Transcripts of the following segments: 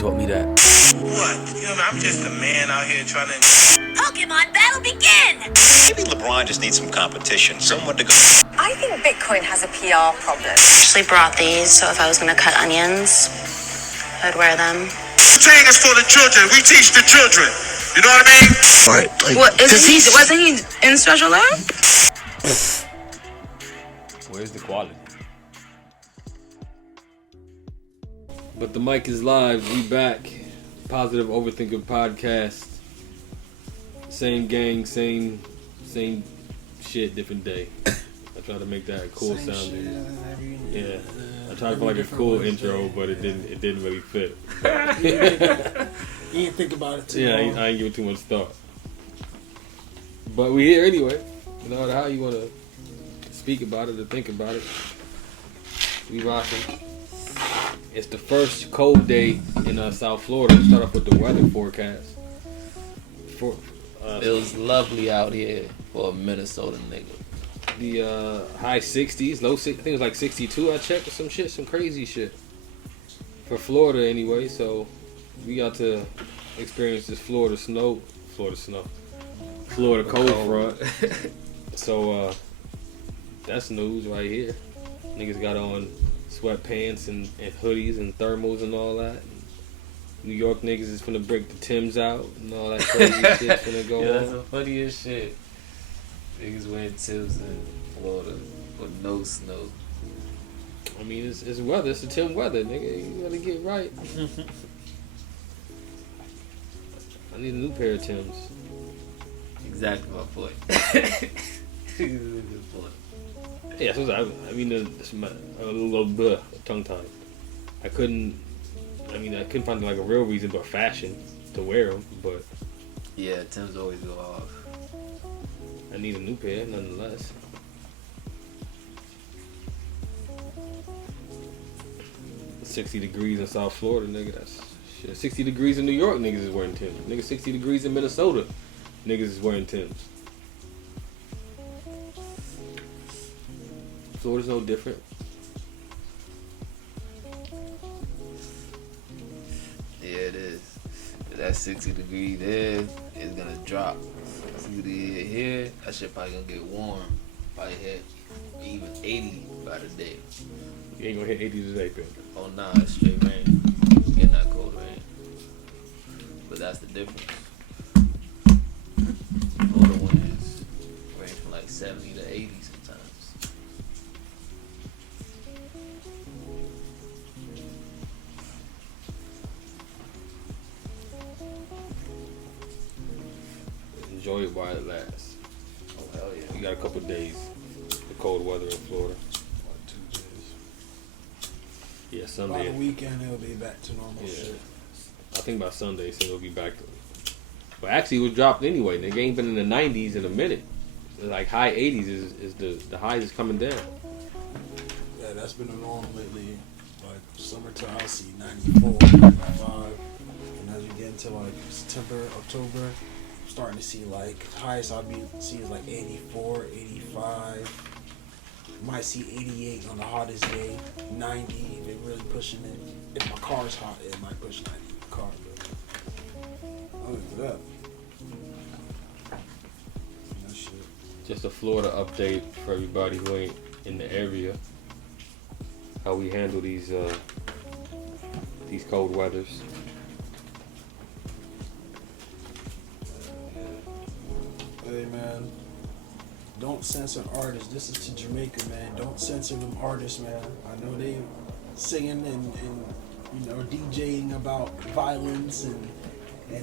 taught me that. What? You know, I'm just a man out here trying to... Pokemon battle begin! Maybe LeBron just needs some competition, someone to go. I think Bitcoin has a PR problem. I actually brought these, so if I was going to cut onions, I'd wear them. Training is for the children. We teach the children. You know what I mean? Right. Like, What, wasn't he in special ed? where's the quality? But the mic is live. We back. Positive Overthinker podcast. Same gang, same shit, different day. I tried to make that cool sounding. Yeah, I tried to put like a cool intro, but it didn't really fit. You didn't think about it too long. I ain't give it too much thought. But we here anyway. No matter how you want to speak about it or think about it, we rocking. It's the first cold day in South Florida. Let's start off with the weather forecast. It was lovely out here for a Minnesota nigga. The high 60s, low 60s, I think it was like 62 I checked or some crazy shit. For Florida anyway, so we got to experience this Florida cold front. So that's news right here. Niggas got on sweatpants and hoodies and thermals and all that. New York niggas is finna break the Timbs out and all that crazy shit finna go on. That's the funniest shit. Niggas wearing Timbs in Florida with no snow. I mean, it's weather. It's the Tim weather, nigga. You gotta get right. I need a new pair of Timbs. Exactly my point. Yeah, so I mean, it's a little bit tongue-tied. I couldn't find like a real reason but fashion to wear them, but yeah, Tim's always go off. I need a new pair nonetheless. It's 60 degrees in South Florida, nigga. That's shit. 60 degrees in New York, niggas is wearing Timbs. Nigga, 60 degrees in Minnesota, niggas is wearing Timbs. Florida's no different. Yeah, it is. That 60 degrees there is gonna drop. 60 here, that shit probably gonna get warm. Probably hit even 80 by the day. You ain't gonna hit 80 today, Bill. Oh nah, it's straight rain. Getting that cold rain. But that's the difference. Florida winds range from like 70 to 80 sometimes. Enjoy it while it lasts. Oh hell yeah. You got a couple days. The cold weather in Florida. 2 days. Yeah, By Sunday. the weekend, it'll be back to normal shit. I think by Sunday, so it'll be back to. But actually, it was dropped anyway. Nigga ain't been in the 90s in a minute. Like high 80s is the highs is coming down. Yeah, that's been the norm lately. Like summertime, I see 94, 95. And as we get into like September, October, I'm starting to see like highest I'll be seeing is like 84, 85. Might see 88 on the hottest day, 90. They're really pushing it. If my car's hot, it might push 90 in the car. But other than that, that shit. Just a Florida update for everybody who ain't in the area. How we handle these cold weathers. Hey man, don't censor artists. This is to Jamaica, man. Don't censor them artists, man. I know they singing and you know DJing about violence and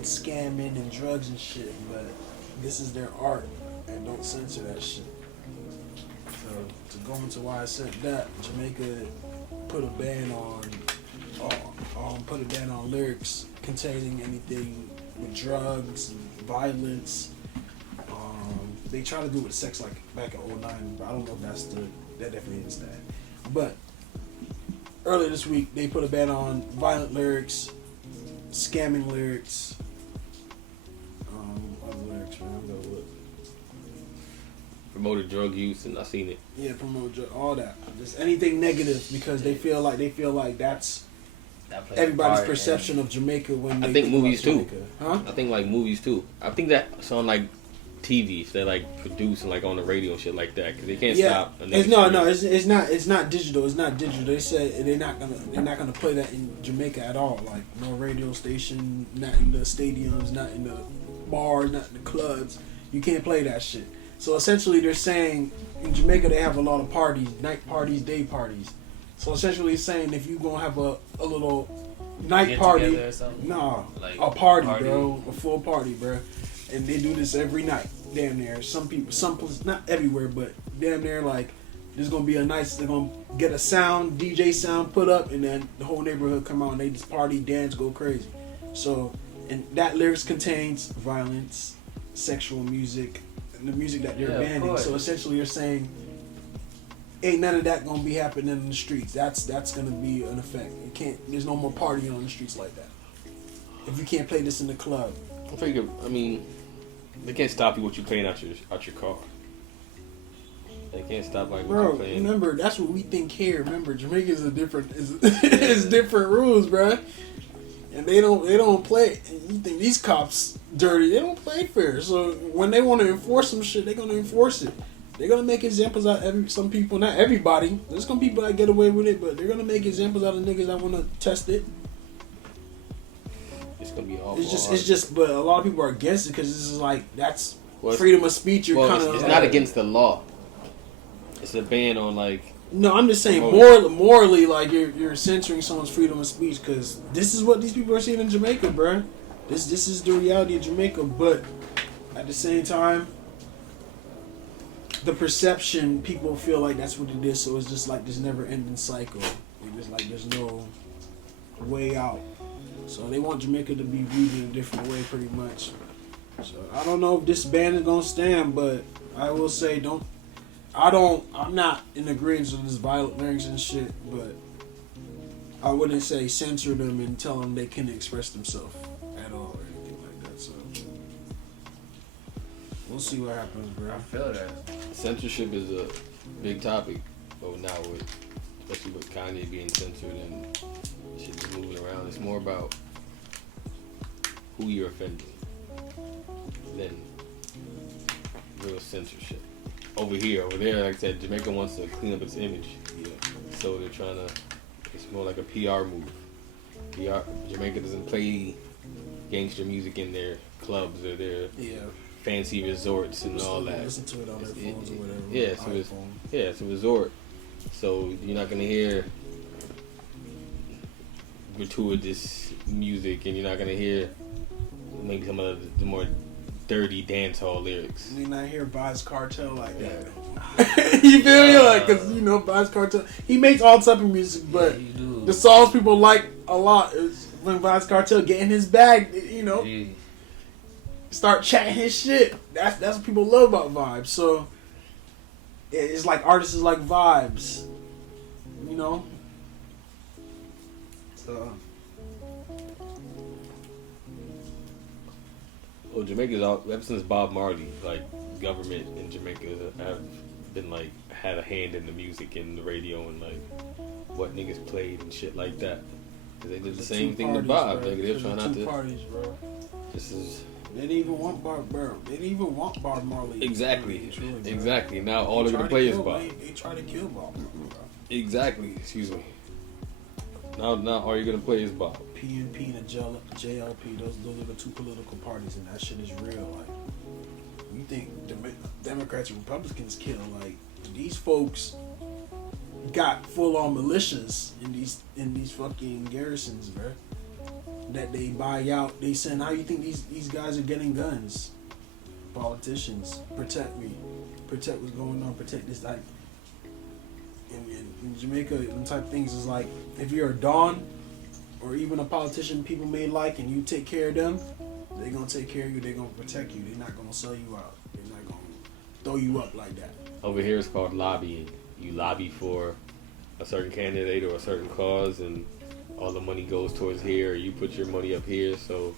scamming and drugs and shit, but this is their art, and don't censor that shit. So to go into why I said that, Jamaica put a ban on lyrics containing anything with drugs and violence. They try to do it with sex like back in 2009, but I don't know if that definitely is that. But earlier this week, they put a ban on violent lyrics, scamming lyrics, other lyrics, man. I'm gonna look. Promoted drug use, and I seen it. Yeah, promote drug, all that. Just anything negative because they feel like that's That plays a everybody's part perception in- of Jamaica when they I think about movies too. Jamaica. Huh? I think like movies too. I think that's on like TV. If they like produce and like on the radio and shit like that, because they can't stop. It's it's not digital. It's not digital. They said they're not gonna play that in Jamaica at all. Like no radio station, not in the stadiums, not in the bars, not in the clubs. You can't play that shit. So essentially, they're saying in Jamaica they have a lot of parties, night parties, day parties. So essentially, it's saying if you gonna have a little night Get party, together or something? nah, Like, a party, party. bro, a full party, bro. And they do this every night, damn near. Some places, not everywhere, but damn near, like, there's gonna be a nice, they're gonna get a sound, DJ sound put up, and then the whole neighborhood come out and they just party, dance, go crazy. So, and that lyrics contains violence, sexual music, and the music that they're Yeah, of banning. course. So essentially, you're saying, ain't none of that gonna be happening in the streets. That's gonna be an effect. You can't. There's no more partying on the streets like that. If you can't play this in the club. I mean, they can't stop you what you playing out your car. They can't stop like what Bro, you playing. remember that's what we think here. Remember, Jamaica's a different is different rules, bro. And they don't play. You think these cops dirty? They don't play fair. So when they want to enforce some shit, they're gonna enforce it. They're gonna make examples out of some people, not everybody. There's some people that get away with it, but they're gonna make examples out of niggas that want to test it. It's gonna be awful. It's just, but a lot of people are against it because this is like that's Well, it's- freedom of speech. You're kind of. it's not against the law. It's a ban on like. No, I'm just saying Promoting. morally, like you're censoring someone's freedom of speech because this is what these people are seeing in Jamaica, bro. This is the reality of Jamaica, but at the same time, the perception people feel like that's what it is. So it's just like this never-ending cycle. It's just like there's no way out. So they want Jamaica to be viewed in a different way, pretty much. So I don't know if this ban is gonna stand, but I will say I'm not in agreement with this violent lyrics and shit, but I wouldn't say censor them and tell them they can't express themselves at all or anything like that. So we'll see what happens, bro. I feel that. Censorship is a big topic, but now especially with Kanye being censored and shit just moving around, it's more about who you're offending than real censorship. Over there, like I said, Jamaica wants to clean up its image, so they're trying to. It's more like a PR move. Jamaica doesn't play gangster music in their clubs or their fancy resorts and all that. Listen to it on their phones or whatever. Yeah, it's a resort. So you're not gonna hear gratuitous music, and you're not gonna hear maybe some of the more dirty dance hall lyrics. You not hear Vybz Cartel like that. You feel me? Like, cause you know Vybz Cartel, he makes all type of music, but the songs people like a lot is when Vybz Cartel get in his bag, you know, start chatting his shit. That's what people love about Vybz. So it's like artists is like Vybz, you know. So. Well, Jamaica's ever since Bob Marley, like government in Jamaica have been like had a hand in the music and the radio and like what niggas played and shit like that. 'Cause they did the same thing to Bob. Like, they're trying not to. Parties, bro. This is. They didn't even want Bob Marley. Exactly. Truly, Exactly. Now all they're gonna play is Bob. They try to kill Bob Marley, bro. Exactly. Excuse me. Now all you're gonna play is Bob. PNP and the JLP, those are the two political parties, and that shit is real. Like, you think Democrats and Republicans kill? Like, these folks got full on militias in these fucking garrisons, bro. That they buy out. They send. How you think these guys are getting guns? Politicians, protect me, protect what's going on, protect this. Like, in Jamaica, them type of things is like, if you're a Don or even a politician people may like and you take care of them, they're gonna take care of you, they're gonna protect you, they're not gonna sell you out, they're not gonna throw you up like that. Over here it's called lobbying. You lobby for a certain candidate or a certain cause, and all the money goes towards here, or you put your money up here, so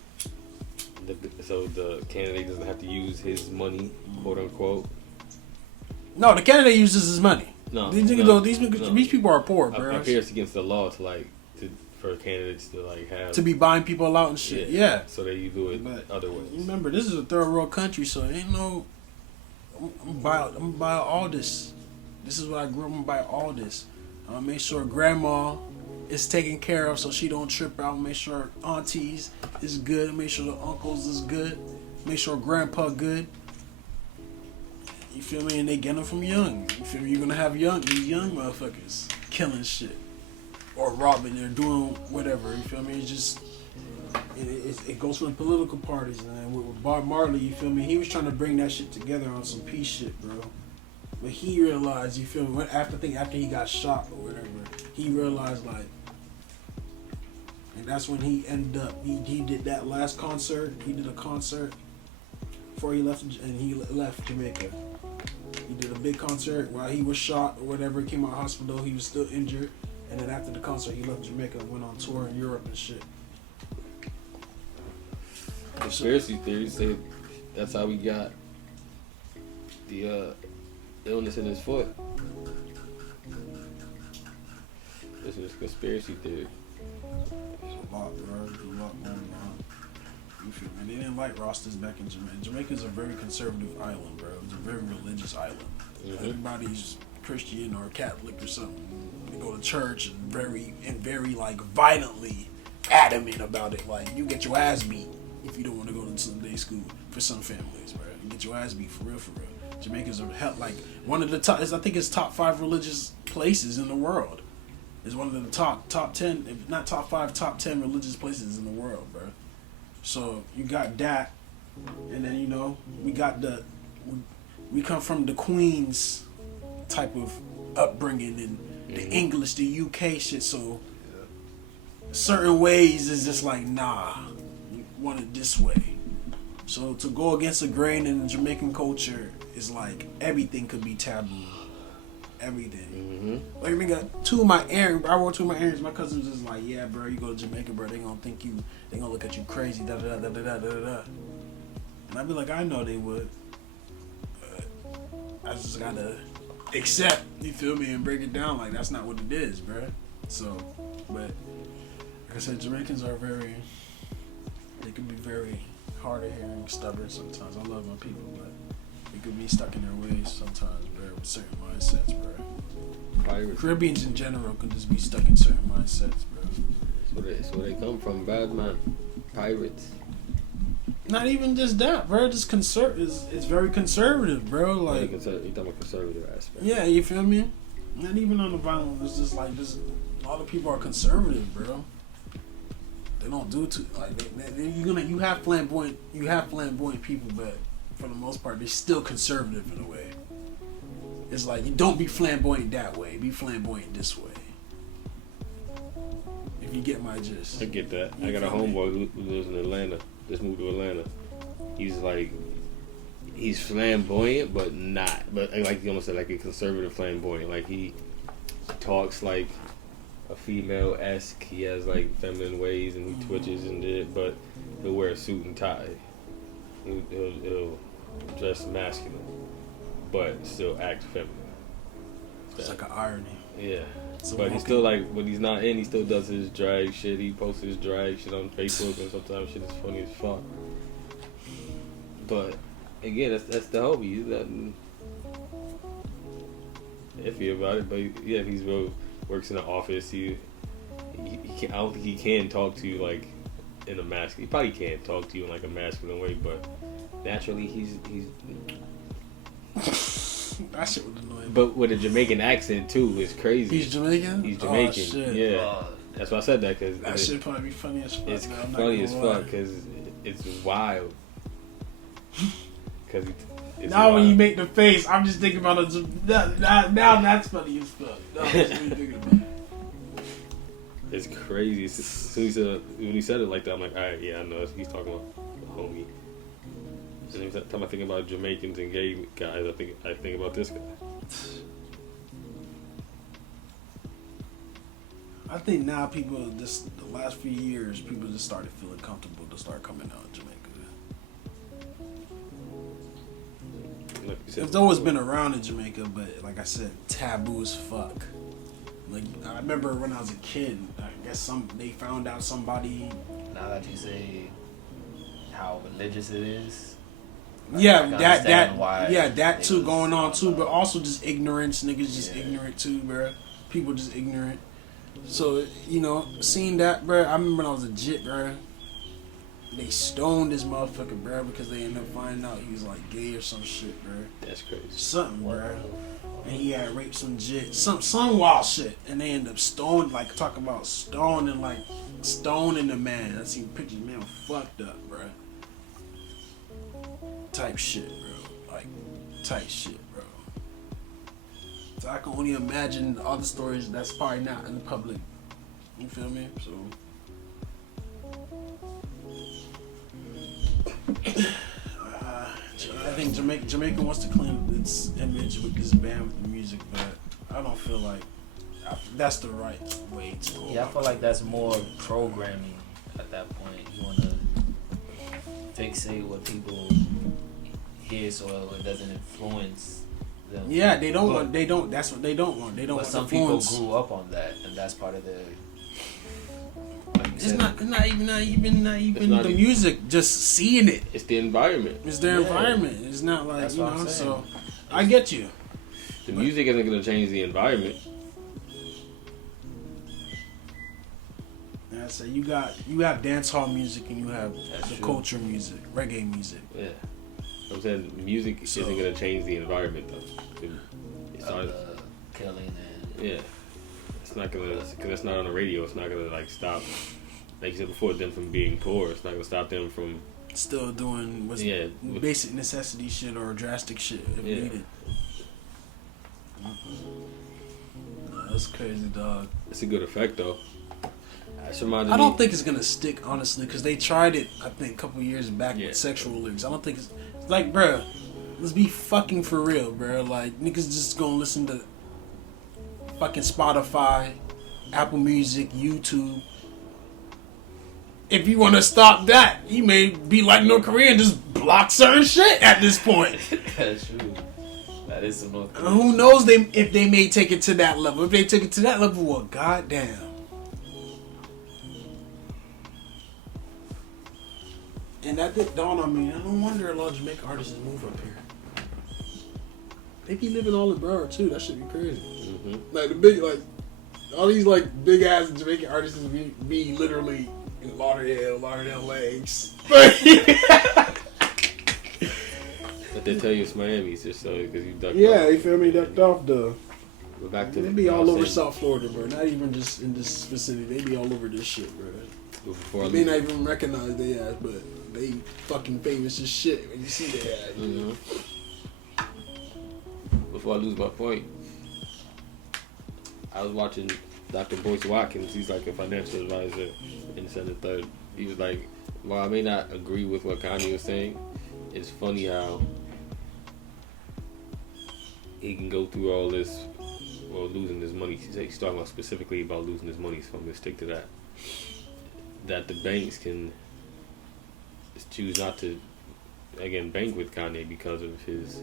the candidate doesn't have to use his money, quote unquote. No, the candidate uses his money. No, these niggas no, don't. These no. people are poor, bro. Up here it's against the law to for candidates to like have to be buying people out and shit. Yeah. So that you do it But other ways. remember, this is a third world country, so ain't no. I'm gonna buy all this. This is what I grew up. I'm gonna buy all this. I'm gonna make sure grandma is taken care of so she don't trip out. Make sure aunties is good. Make sure the uncles is good. Make sure grandpa good. You feel me? And they get them from young. You feel me? You're gonna have these young motherfuckers killing shit or robbing or doing whatever. You feel me? It's just it goes from the political parties, man. With Bob Marley, you feel me? He was trying to bring that shit together on some peace shit, bro. But he realized, you feel me? After he got shot or whatever, he realized like, and that's when he ended up. He did that last concert. He did a concert before he left, and he left Jamaica. He did a big concert while he was shot or whatever. He came out of hospital. He was still injured, and then after the concert, he left Jamaica and went on tour in Europe and shit. Conspiracy theories say that's how we got the illness in his foot. This is conspiracy theory. There's a lot, bro. There's a lot going on. You feel me? They didn't like Rastas back in Jamaica. Jamaica's a very conservative island, bro. It's a very religious island. Mm-hmm. Everybody's Christian or Catholic or something. They go to church and very like violently adamant about it. Like, you get your ass beat if you don't want to go to Sunday school for some families, bro. You get your ass beat for real, for real. Jamaica's like one of the top. I think it's top 5 religious places in the world. It's one of the top 10, if not top 5, top 10 religious places in the world, bro. So you got that, and then we come from the Queen's type of upbringing and the English, the UK shit. So certain ways is just like, nah, you want it this way. So to go against the grain in the Jamaican culture is like everything could be taboo. Everything. Like, we got two of my aunts. I wrote 2 of my aunts. My cousins is like, yeah, bro, you go to Jamaica, bro, they gonna look at you crazy, da da da da da da da. And I'd be like, I know they would. I just gotta accept, you feel me, and break it down like that's not what it is, bro. So, but like I said, Jamaicans are they can be very hard of hearing, stubborn sometimes. I love my people, but they could be stuck in their ways sometimes, bro, with certain mindsets, bro. Pirates. Caribbeans in general could just be stuck in certain mindsets, bro. That's where they come from, bad man. Pirates. Not even just that, bro. Just it's very conservative, bro. Like, you talking about conservative aspect. yeah, you feel me? Not even on the violence. It's just like a lot of people are conservative, bro. They don't do too like you have flamboyant people, but for the most part, they're still conservative in a way. It's like, you don't be flamboyant that way. Be flamboyant this way. If you get my gist. I get that. I got a homeboy who lives in Atlanta. Just moved to Atlanta. He's flamboyant, but not. But like you almost said, like a conservative flamboyant. Like, he talks like a female-esque. He has like feminine ways and he twitches and shit. But he'll wear a suit and tie. He'll dress masculine, but still act feminine. It's like an irony. Yeah. So but he's still like, when he's not in, he still does his drag shit. He posts his drag shit on Facebook, and sometimes shit is funny as fuck. But again, that's the hobby. He's nothing iffy about it. But yeah, he's works in an office. He can, I don't think he can talk to you like in a masculine. He probably can't talk to you in like a masculine way, but naturally he's that shit was annoying. But with a Jamaican accent too, it's crazy. He's Jamaican? He's Jamaican. Oh, shit. Yeah. That's why I said that, because That shit probably be funny as fuck. it's man. I'm not funny gonna as lie. fuck because it's wild. Because it's Now when wild. you make the face, I'm just thinking about it. Now that's funny as fuck. Now I'm just really thinking about it. It's crazy. As soon as when he said it like that, I'm like, all right, yeah, I know. He's talking about the homie. And every time I think about Jamaicans and gay guys, I think about this guy. I think now people, the last few years, people just started feeling comfortable to start coming out in Jamaica. Like you said, It's always been around in Jamaica, but like I said, taboo as fuck. Like, I remember when I was a kid, guess they found out somebody. Now that you say how religious it is. Yeah, I that they too was going on too, but about- also just ignorance. Niggas just Yeah. ignorant too, bro. People just ignorant. So seeing that, bro. I remember when I was a jit, bro. They stoned this motherfucker, bro, because they ended up finding out he was like gay or some shit, bro. That's crazy. Something, bro. And he had raped some jit, some wild shit, and they ended up stoned, like talking about stoning the man. I seen pictures, man, fucked up, bro. Type shit, bro. Like type shit, bro. So I can only imagine the other stories that's probably not in the public. You feel me? So. I think Jamaica wants to clean its image with this band with the music, but I don't feel like that's the right way to go. Yeah, I feel like that's more programming at that point. You want to fixate what people hear so it doesn't influence them. Yeah, they don't want. They don't. That's what they don't want. They don't But want some influence. people grew up on that, and that's part of their. Like It's not even the music. Just seeing it. It's the environment. It's their environment. It's not like That's what I'm saying. So I get you. The music isn't going to change the environment. Yeah, so you have dance hall music and you have That's the true. culture music, reggae music. Yeah. I'm saying music isn't going to change the environment though. It's Of not, the killing and yeah. It's not going to, because it's not on the radio, it's not going to like stop, like you said before, them from being poor. It's not going to stop them from, Still doing what's basic necessity shit or drastic shit if Yeah. needed. That's crazy, dog. it's a good effect though. That's reminded I me. don't think it's gonna stick, honestly, because they tried it, I think, a couple years back Yeah. with sexual lyrics. I don't think it's like, bruh, let's be fucking for real, bruh. Like, niggas just gonna listen to fucking Spotify, Apple Music, YouTube. If you want to stop that, you may be like North Korea and just block certain shit at this point. that's true. That is some North And who knows if they may take it to that level. If they take it to that level, well, goddamn. And that did dawn on me. I don't wonder a lot of Jamaican artists move up here. They be living all in Broward too. That should be crazy. Mm-hmm. Like the big, like all these like big ass Jamaican artists be literally in Lauderdale Lakes. But they tell you it's Miami, it's just so because you ducked Yeah, off. you feel me? Ducked off though. But back to They be all over saying, South Florida, bro. Not even just in this vicinity. They be all over this shit, bro. Before I You may lose, not even recognize their ass, but they fucking famous as shit when you see their ass. Mhm. Before I lose my point, I was watching Dr. Boyce Watkins. He's like a financial advisor in the Senate Third. He was like, while I may not agree with what Kanye was saying, it's funny how he can go through all this or losing his money. He's talking about specifically about losing his money, so I'm going to stick to that. That the banks can choose not to, again, bank with Kanye because of his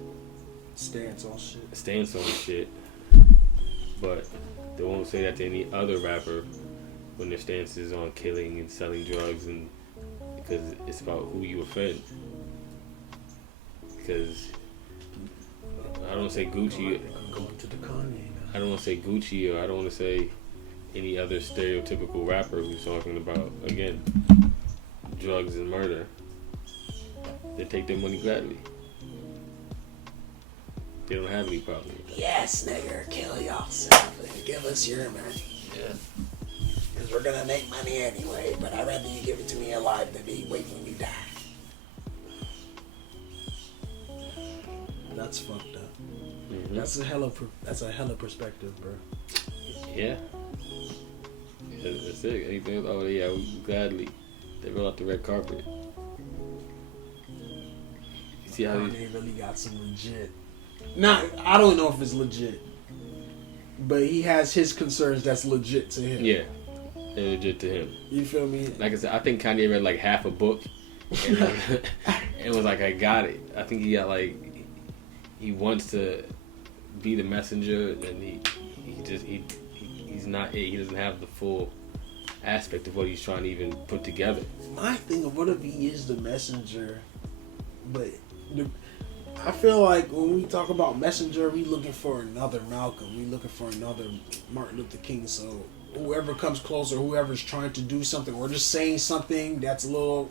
Stance on shit. stance on shit, but they won't say that to any other rapper when their stance is on killing and selling drugs, and because it's about who you offend. Because I don't want to say Gucci, I'm going to the Kanye now. I don't want to say Gucci, or I don't want to say any other stereotypical rapper who's talking about, again, drugs and murder. They take their money gladly. They don't have any problem with that. Yes, nigger, kill yourself and give us your money. Yeah. Because we're gonna make money anyway, but I'd rather you give it to me alive than me wait when you die. That's fucked up. Mhm. That's a hella perspective, bro. Yeah. That's it. Anything? Oh yeah, we gladly. They roll out the red carpet. You see how Kanye really got some legit. I don't know if it's legit, but he has his concerns that's legit to him. yeah, they're legit to him. You feel me? Like I said, I think Kanye read like half a book, and it was like, I got it. I think he got like, he wants to be the messenger, and he's not it. He doesn't have the full aspect of what he's trying to even put together. My thing of what if he is the messenger, but I feel like when we talk about messenger, we looking for another Malcolm, we looking for another Martin Luther King. So whoever comes closer, whoever's trying to do something or just saying something that's a little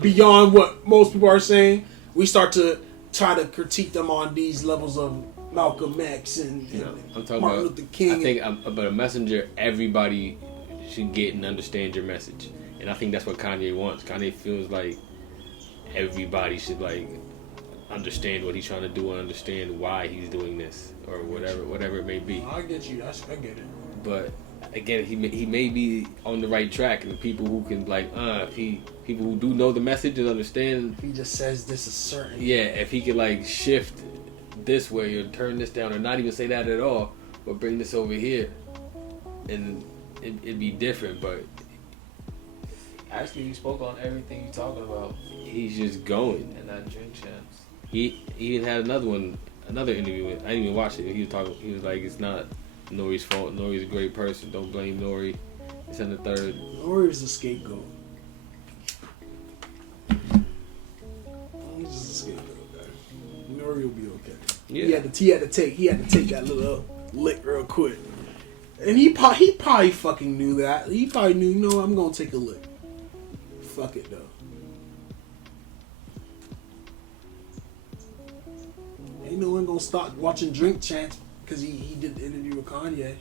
beyond what most people are saying, we start to try to critique them on these levels of Malcolm X and I'm talking Martin about Luther King. I think about a messenger. Everybody should get and understand your message, and I think that's what Kanye wants. Kanye feels like everybody should like understand what he's trying to do and understand why he's doing this or whatever it may be. I get you. I get it. But again, he may be on the right track, and the people who can people who do know the message and understand. If he just says this a certain. Yeah, if he could like shift this way or turn this down or not even say that at all, but bring this over here, and it'd be different. But Actually, you spoke on everything you're talking about. he's just going. And that Drink Champs. He even had another interview. I didn't even watch it. He was talking. He was like, "It's not Nori's fault. Nori's a great person. Don't blame Nori." It's in the third. Nori's a scapegoat. He's just a scapegoat, guy. Nori will be okay. Yeah. He had to take that little lick real quick. And he probably fucking knew that. He probably knew, no, I'm gonna take a lick. Fuck it though. Ain't no one gonna stop watching Drink Champs because he did the interview with Kanye.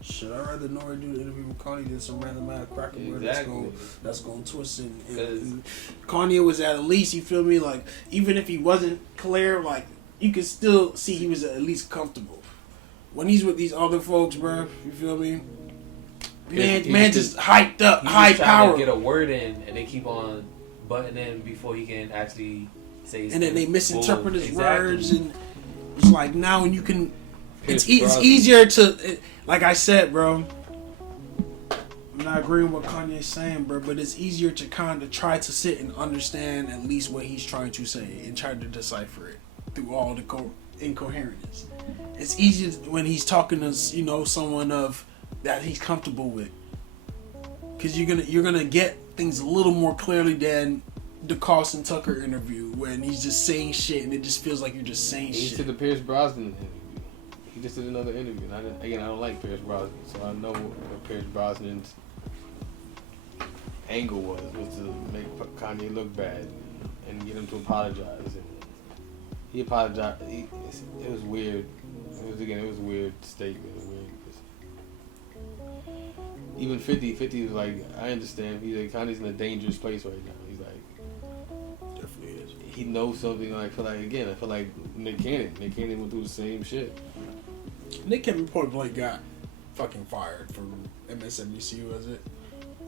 Should I rather Nori do the interview with Kanye than some random ass cracker word that's gonna twist and Kanye was at least, you feel me, like even if he wasn't clear, like you could still see he was at least comfortable. When he's with these other folks, bro, you feel me? Man just hyped up, high power. To get a word in, and they keep on butting in before he can actually say his and then they thing. misinterpret his Exactly. words, and it's like now when you can, it's Pierce Brosnan. easier to, like I said, bro. I'm not agreeing with what Kanye's saying, bro, but it's easier to kind of try to sit and understand at least what he's trying to say and try to decipher it through all the incoherence. It's easier when he's talking to someone of that he's comfortable with, because you're gonna get things a little more clearly than the Carlson Tucker interview when he's just saying shit and it just feels like you're just saying He shit. did the Pierce Brosnan interview. He just did another interview. And I don't like Pierce Brosnan, so I know what Pierce Brosnan's angle was to make Kanye look bad and get him to apologize. And he apologized. It was weird. It was a weird statement. Even 50 was like, I understand. He's like, Kanye's in a dangerous place right now. He's like, Definitely is. he knows something. I feel like Nick Cannon went through the same shit. Nick Cannon point blank got fucking fired from MSNBC, was it?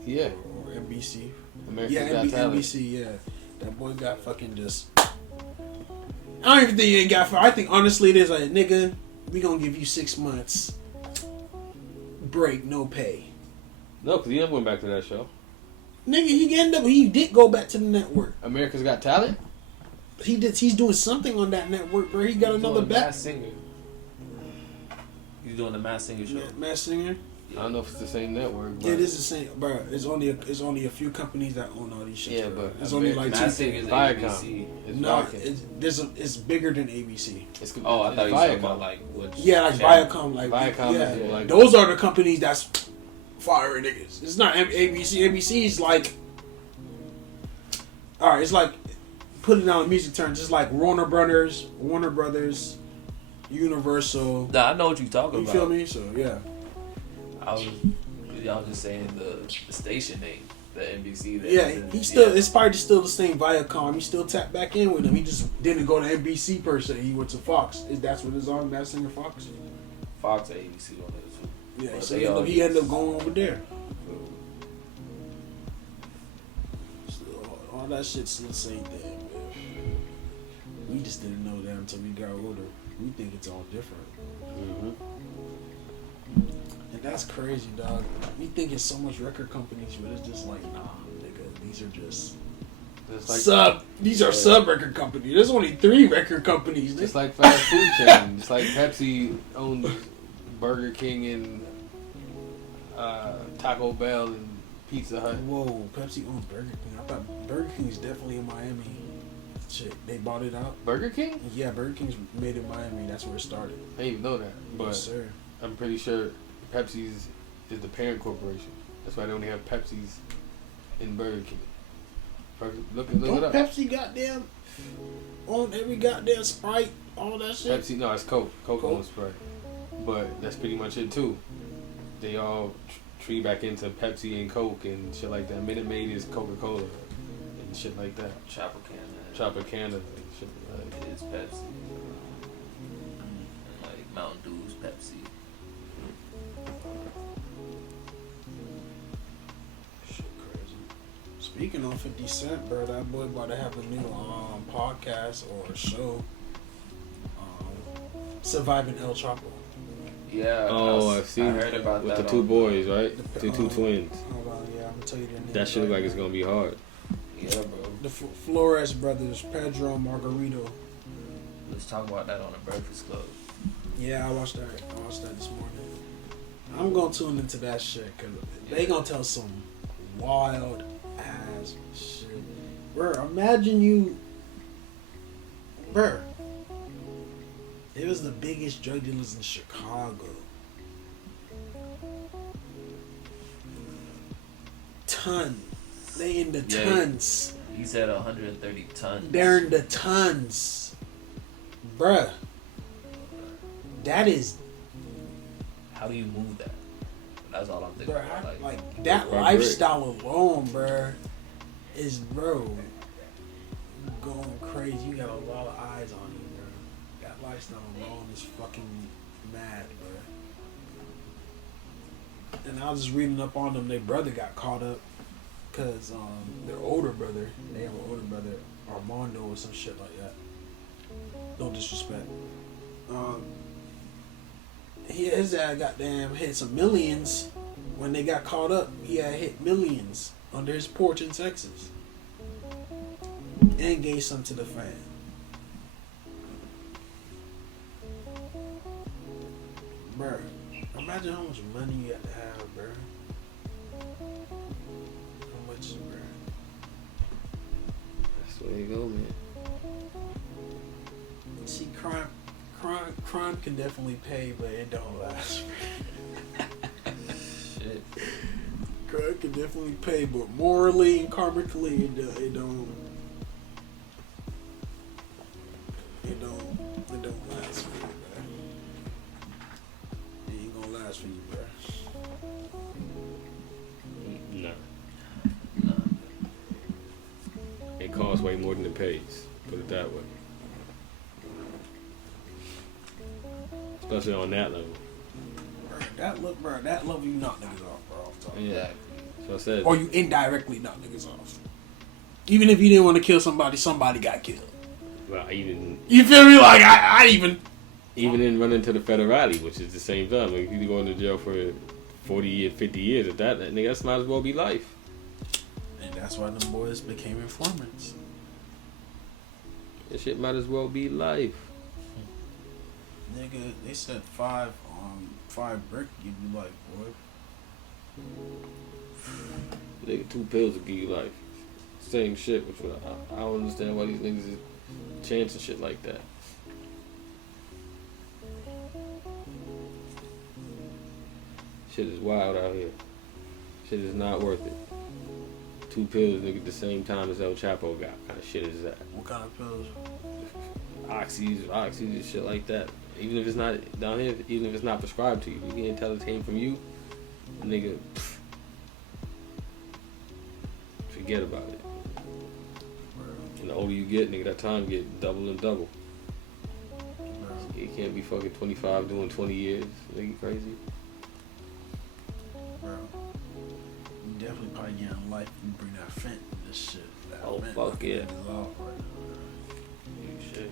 Yeah. Or NBC? America's Got Talent. NBC, yeah. That boy got fucking just... I don't even think he ain't got fired. I think honestly it is like, nigga, we gonna give you 6 months break, no pay. No, because he never went back to that show. Nigga, he did go back to the network. America's Got Talent? He's doing something on that network, bro. He got another bet. Masked Singer. He's doing the Masked Singer show. Masked Singer? I don't know if it's the same network. But Yeah, it is the same, bro. It's only a few companies that own all these shit. Yeah, bro. but it's only like Masked two. Singer is Viacom. ABC. It's No, Viacom. it's bigger than ABC. Oh, I thought you were talking about like what? Yeah, like channel? Viacom, like Viacom yeah, is like- those are the companies that's firing niggas. It's not ABC. ABC's like, all right, it's like put it down in music terms. It's like Warner Brothers, Universal. Nah, I know what you're talking You about. feel me? So yeah, Y'all just saying the station name, the NBC. That yeah. is in- He's still. It's probably still the same Viacom. He still tapped back in with him. He just didn't go to NBC per se. He went to Fox. That's what it's on. Masked Singer Fox. Fox or ABC on it too. Yeah, But so they all he ended up going over there. All that shit's still the same thing, man. We just didn't know that until we got older. We think it's all different. Mm-hmm. And that's crazy, dog. We think it's so much record companies, but it's just like, nah, nigga, these are just these are sub record companies. There's only 3 record companies. Just like fast food chain. Just like Pepsi owns Burger King and Taco Bell and Pizza Hut. Whoa, Pepsi owns Burger King. I thought Burger King's definitely in Miami. Shit, they bought it out. Burger King? Yeah, Burger King's made in Miami. That's where it started. I didn't even know that. But Yes, sir. I'm pretty sure Pepsi's is the parent corporation. That's why they only have Pepsi's in Burger King. Look it Don't up. Pepsi goddamn on every goddamn Sprite, all that shit? Pepsi, no, it's Coke. Coke owns Sprite. But that's pretty much it too. They all tree back into Pepsi and Coke and shit like that. Minute Maid is Coca-Cola and shit like that. Tropicana and shit like that. It's Pepsi. And like Mountain Dew's Pepsi. Shit crazy. Speaking of 50 Cent, bro, that boy about to have a new podcast or show. Surviving El Chapo. Yeah. Oh, I've seen I heard about with that the two on- boys, right? The two twins. Hold on, yeah, I'm gonna tell you their name. That shit look like it's gonna be hard. Yeah, bro. The Flores brothers, Pedro Margarito. Let's talk about that on the Breakfast Club. Yeah, I watched that this morning. I'm gonna tune into that shit because they gonna tell some wild ass shit. Bro, imagine you, bro. It was the biggest drug dealers in Chicago. Ton. They in the tons. He said 130 tons. They're in the tons. Bruh. That is, How do you move that? That's all I'm thinking bruh, about. like that Brick. lifestyle alone, bruh, is, bro, going crazy. You got a lot of eyes on you, bro. That lifestyle alone is fucking mad, bro. And I was just reading up on them. Their brother got caught up because their older brother, they have an older brother, Armando or some shit like that. No disrespect. His dad goddamn hit some millions when they got caught up. He had hit millions under his porch in Texas and gave some to the fan. Bruh, imagine how much money you have to have, bruh. How much, bruh? That's where you go, man. See, crime can definitely pay, but it don't last. Shit. Crime can definitely pay, but morally and karmically, it don't last for you, bro. It ain't gonna last for you, bro. Nah. It costs way more than it pays. Put it that way. Especially on that level. Bro, that level you knock niggas off, bro. Off top. Yeah. So I said. Or you indirectly knock niggas off. Even if you didn't want to kill somebody, somebody got killed. Well, even You feel me? Like I even in running to the federale, which is the same time. Like, you go into jail for 40 years, 50 years. At that nigga, that might as well be life. And that's why them boys became informants. That shit might as well be life. Nigga, they said 5 brick, you'd be like, boy. Nigga, 2 pills will give you life. Same shit, which I don't understand why these niggas is chancing shit like that. Shit is wild out here. Shit is not worth it. 2 pills, nigga, at the same time as El Chapo got. What kind of shit is that? What kind of pills? Oxys and shit like that. Even if it's not down here, even if it's not prescribed to you, you can't tell it came from you, nigga. Forget about it. And the older you get, nigga, that time get double and double. You can't be fucking 25 doing 20 years. Nigga, you crazy? Bro, you definitely probably getting life if you bring that fent in this shit. That Oh, fent fuck fucking yeah. niggas off right now, bro. You shit.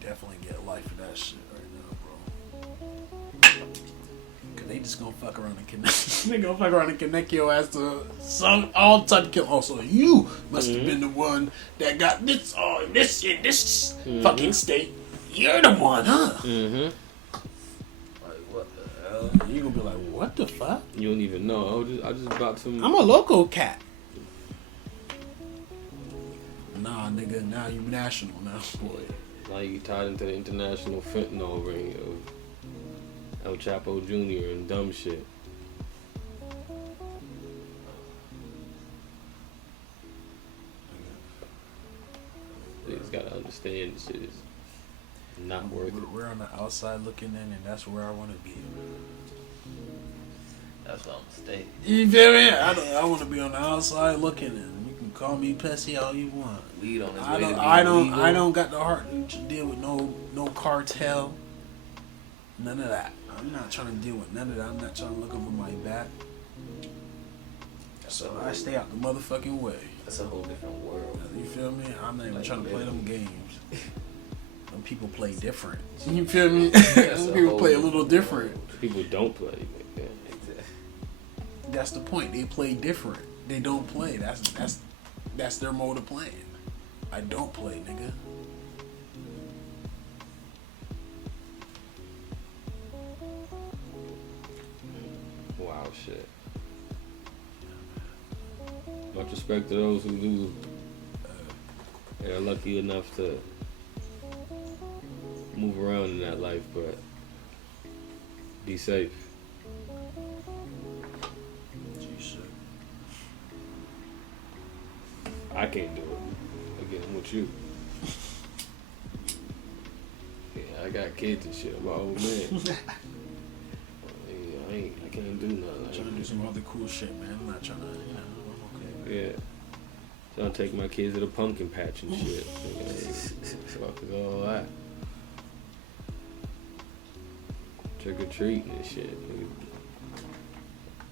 Definitely get life for that shit right now, bro. Cause they just gonna fuck around and connect. They gonna fuck around and connect your ass to some all type of kill. Also, you must have been the one that got this in this fucking state. You're the one, huh? Mm-hmm. Like what? What the hell? You gonna be like, what the fuck? You don't even know. I just bought some. I'm a local cat. Nah, nigga, now you national now, boy. Now you tied into the international fentanyl ring of El Chapo Jr. and dumb shit. You just gotta understand this shit is not worth it. We're on the outside looking in, and that's where I want to be. That's what I'm staying. You feel me? I want to be on the outside looking in. You can call me Pessy all you want. Weed on his I way don't. to be I don't. legal. I don't got the heart to deal with no cartel. None of that. I'm not trying to deal with none of that. I'm not trying to look over my back. So I stay out the motherfucking way. That's a whole different world. You feel me? I'm not even Like, trying to play really? them games. Them people play different. You feel me? That's Some a people whole play a little different. People don't play. Man. That's the point. They play different. They don't play. That's their mode of playing. I don't play, nigga. Wow, shit. Much respect to those who do. They're lucky enough to move around in that life, but be safe. I can't do it. Again, I'm with you. Yeah, I got kids and shit. I'm an old man. I can't do nothing. I'm trying to do some other cool shit, man. I'm not trying to, I'm okay. Yeah. So I'll take my kids to the pumpkin patch and shit. Fuck is all that? Trick or treating and shit.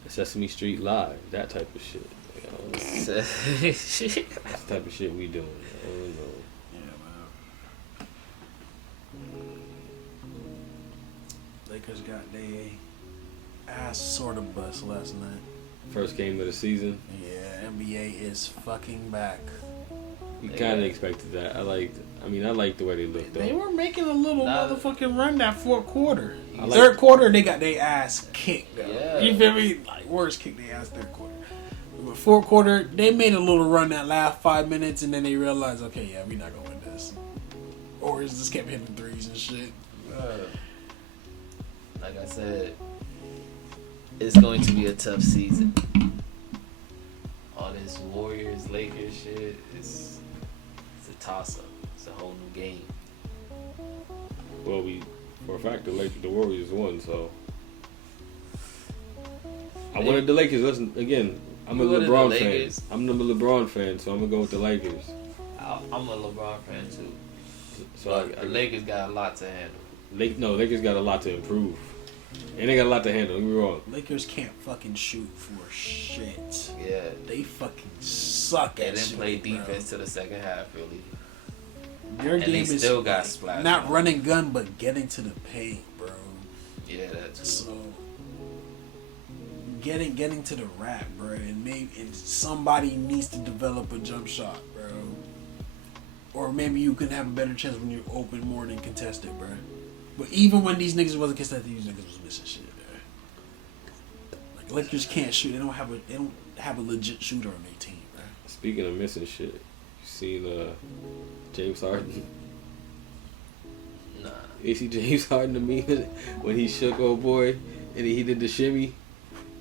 Sesame Street Live, that type of shit. That's the type of shit we doing. I don't know. Yeah, man. Lakers got their ass sort of bust last night. First game of the season. Yeah, NBA is fucking back. You kind of expected that. I liked the way they looked. They Though. were making a little motherfucking run that fourth quarter. I like- Third quarter, they got their ass kicked. Though. Yeah. You feel me? Like, worse kick their ass third quarter. But fourth quarter, they made a little run that last 5 minutes, and then they realized, okay, yeah, we're not going to win this. Or just kept hitting threes and shit. Like I said, it's going to be a tough season. All this Warriors, Lakers shit, it's a toss-up. It's a whole new game. Well, for a fact, the Warriors won, so I wanted the Lakers. Listen, again, I'm a You wanted the LeBron fan. Lakers? I'm a LeBron fan, so I'm gonna go with the Lakers. I'm a LeBron fan too. So But the Lakers got a lot to handle. Lakers got a lot to improve, and they got a lot to handle. Don't get me wrong. Lakers can't fucking shoot for shit. Yeah. They fucking suck They at didn't shit, play bro. defense to the second half, really. Their And game they is still got splashed. not running gun, but getting to the paint, bro. Yeah, that too. So getting to the rack, bro, and somebody needs to develop a jump shot, bro. Or maybe you can have a better chance when you're open more than contested, bro. But even when these niggas wasn't contested, these niggas was missing shit, bro. Like Lakers can't shoot. They don't have a legit shooter on their team, bro. Speaking of missing shit, you seen James Harden? Nah. You see James Harden to me when he shook old boy and he did the shimmy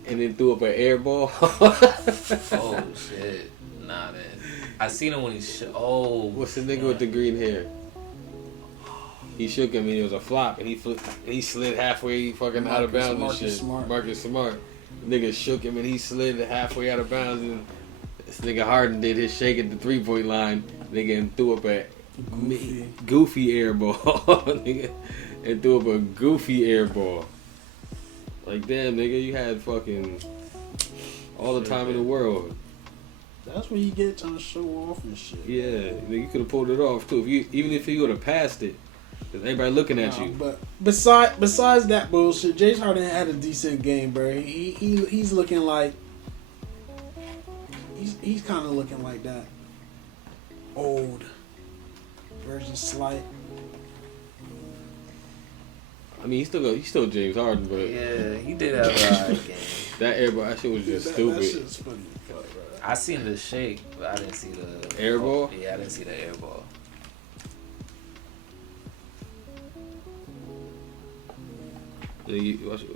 and then threw up an air ball. Oh shit. Nah, man. I seen him when he What's the nigga with the green hair? He shook him and it was a flop and he slid halfway fucking out of bounds and shit. Marcus Smart. Nigga shook him and he slid halfway out of bounds and this nigga Harden did his shake at the 3-point line. Nigga and threw up a goofy air ball. Nigga, and threw up a goofy air ball. Like damn, nigga, you had fucking all the time in the world. That's when you get trying to show off and shit. Yeah, you could have pulled it off too. Even if you would have passed it, cause everybody looking at you. But besides that bullshit, James Harden had a decent game, bro. He's looking like he's kind of looking like that old version Slight. I mean, he's still James Harden, but Yeah, he did have a high game. that airball, that shit was just That stupid. shit's funny. Fuck, bro. I seen the shake, but I didn't see the Airball? Yeah, I didn't see the airball.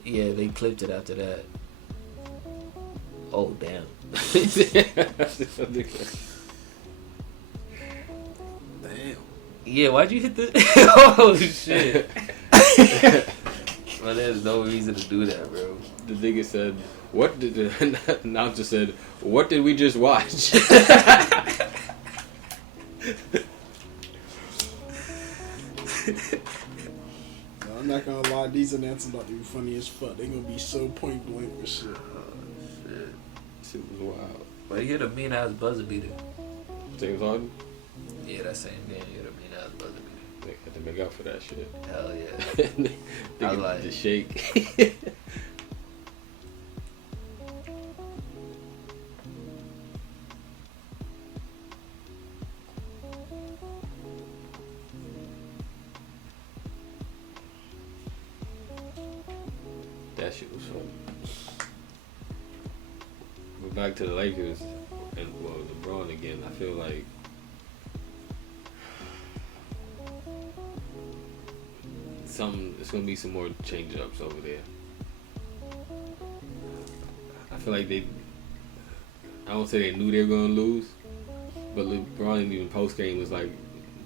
Yeah, they clipped it after that. Oh damn. Damn. Yeah, why'd you hit the? Oh shit. Well, there's no reason to do that, bro. The nigga said, "What did the announcer said? What did we just watch?" No, I'm not gonna lie, these announcers about to be funny as fuck. They gonna be so point blank with shit. Shit was wild. But he hit a mean ass buzzer beater. James Harden, Yeah, that same game, he hit a mean ass buzzer beater. they had to make up for that shit. Hell yeah. They I get like the it. shake. That shit was funny. But back to the Lakers and well, LeBron again. I feel like it's gonna be some more change ups over there. I feel like I don't say they knew they were gonna lose, but LeBron even post game was like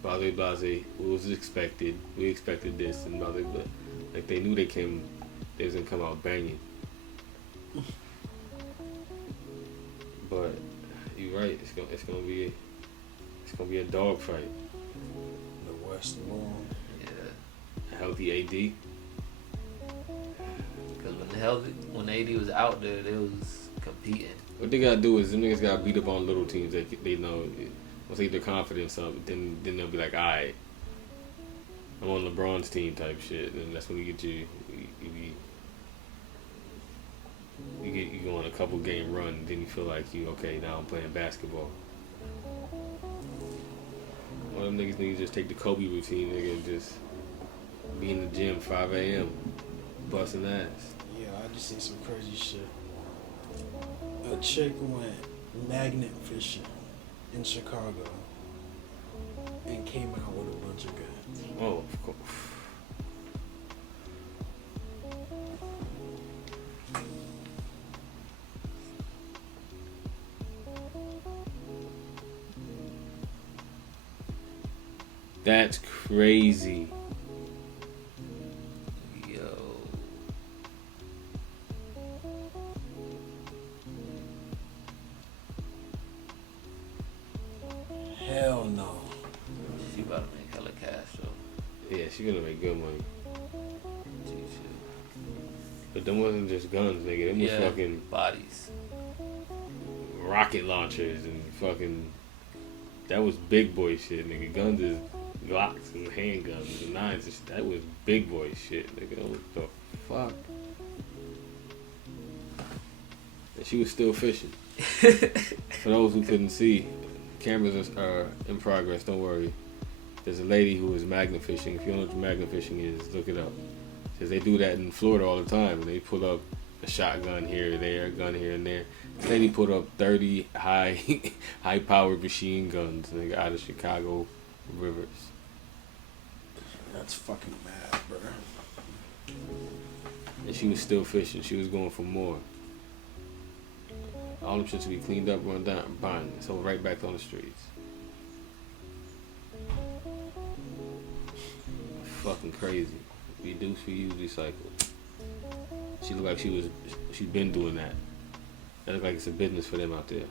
blase blase. It was expected. We expected this and blase blah. Like they knew they was gonna come out banging. But you're right. It's gonna be a dog fight. The West alone. Yeah. A healthy AD. Because when AD was out there, they was competing. What they gotta do is them niggas gotta beat up on little teams that they know. Once they get their confidence up, then they'll be like, alright, I'm on LeBron's team type shit. And that's when you get you go on a couple game run. Then you feel like okay, now I'm playing basketball. One of them niggas need to just take the Kobe routine, nigga, and just be in the gym 5 a.m. busting ass. Yeah, I just seen some crazy shit. A chick went magnet fishing in Chicago and came out with a bunch of guns. Oh, of course. That's crazy. Yo. Hell no. She about to make hella cash, though. Yeah, she gonna make good money. She should. But them wasn't just guns, nigga. Them was fucking bodies. rocket launchers and fucking. That was big boy shit, nigga. Guns is Glocks and handguns and nines. And shit. That was big boy shit, nigga. What the fuck? And she was still fishing. For those who couldn't see, cameras are in progress. Don't worry. There's a lady who is magnet fishing. If you don't know what magnet fishing is, look it up. Because they do that in Florida all the time. And they pull up a shotgun here or there, a gun here and there. This lady put up 30 high-powered machine guns, nigga, out of Chicago rivers. That's fucking mad, bro. And she was still fishing. She was going for more. All them shits to be cleaned up, run down, bang. So right back on the streets. Fucking crazy. Reduce, reuse, recycle. She looked like she's been doing that. That look like it's a business for them out there.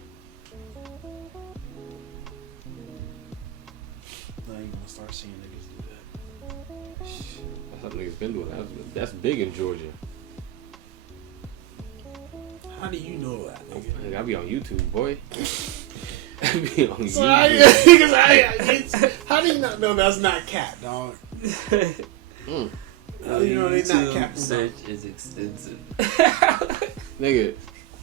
Now you gonna start seeing niggas do that. That's how niggas been doing. That's big in Georgia. How do you know that, nigga? Nigga, I be on YouTube, boy. I be on So YouTube. how do you not know that's not cat, dog? How do you know they not YouTube capping? search is extensive. Nigga,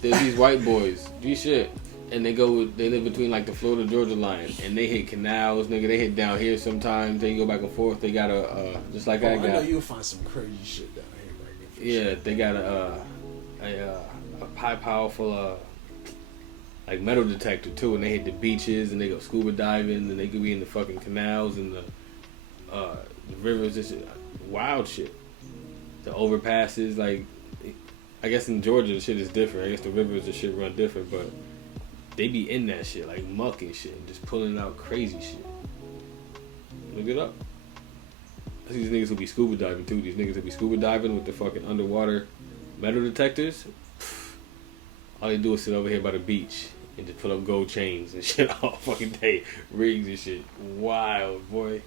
there's these white boys. G shit. and they live between like the Florida Georgia line, and they hit canals, nigga. They hit down here sometimes. They go back and forth. They got a just like I got. I know you'll find some crazy shit down here. Yeah, they got a high powerful like metal detector too, and they hit the beaches and they go scuba diving and they could be in the fucking canals and the rivers, just wild shit. The overpasses, like I guess in Georgia the shit is different. I guess the rivers and shit run different, but they be in that shit like muck and shit, and just pulling out crazy shit. Look it up. I see these niggas who be scuba diving too. These niggas who be scuba diving with the fucking underwater metal detectors. All they do is sit over here by the beach and just pull up gold chains and shit all fucking day. Rings and shit. Wild, boy.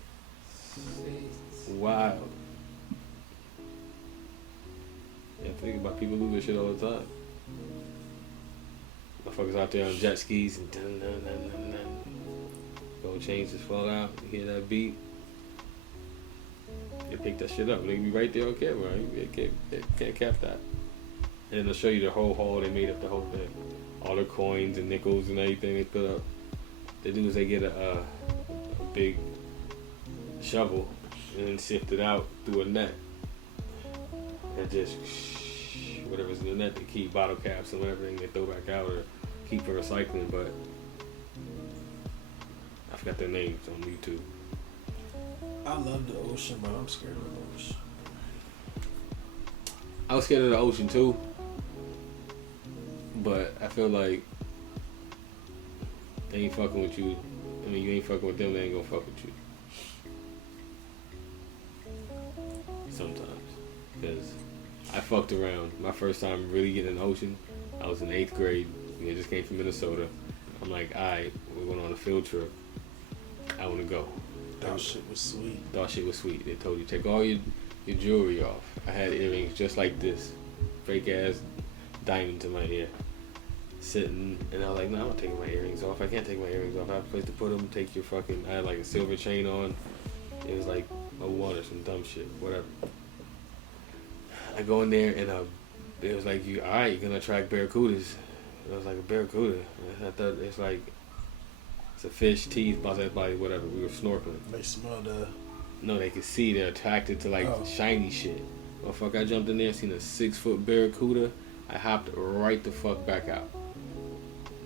Wild. Yeah, think about people lose their shit all the time. Motherfuckers out there on jet skis and dun dun dun dun dun. Gold chains just fall out. You hear that beat. They pick that shit up. They be right there on camera. You can't cap that. And then they'll show you the whole haul. They made up the whole thing. All the coins and nickels and everything they put up. They do is they get a big shovel and then sift it out through a net. And just whatever's in the net, they keep bottle caps and whatever they throw back out or keep for recycling. But I forgot their names on YouTube. I love the ocean, but I'm scared of the ocean. I was scared of the ocean too, but I feel like they ain't fucking with you. I mean, you ain't fucking with them, they ain't gonna fuck with you. Sometimes. Because I fucked around. My first time really getting in the ocean, I was in 8th grade. We just came from Minnesota. I'm like, alright, we're going on a field trip. I want to go. That shit was sweet. That shit was sweet. They told you, take all your jewelry off. I had earrings just like this. Fake ass diamonds in my ear. Sitting, and I was like, no, I'm not taking my earrings off. I can't take my earrings off. I have a place to put them. Take your fucking, I had like a silver chain on. It was like a one or some dumb shit. Whatever. I go in there, and it was like, alright, you're gonna attract barracudas. It was like a barracuda. I thought it's like, it's a fish, teeth, body, whatever. We were snorkeling. They smell the... No, they could see. They're attracted to like shiny shit. Motherfucker, I jumped in there, seen a 6-foot barracuda. I hopped right the fuck back out.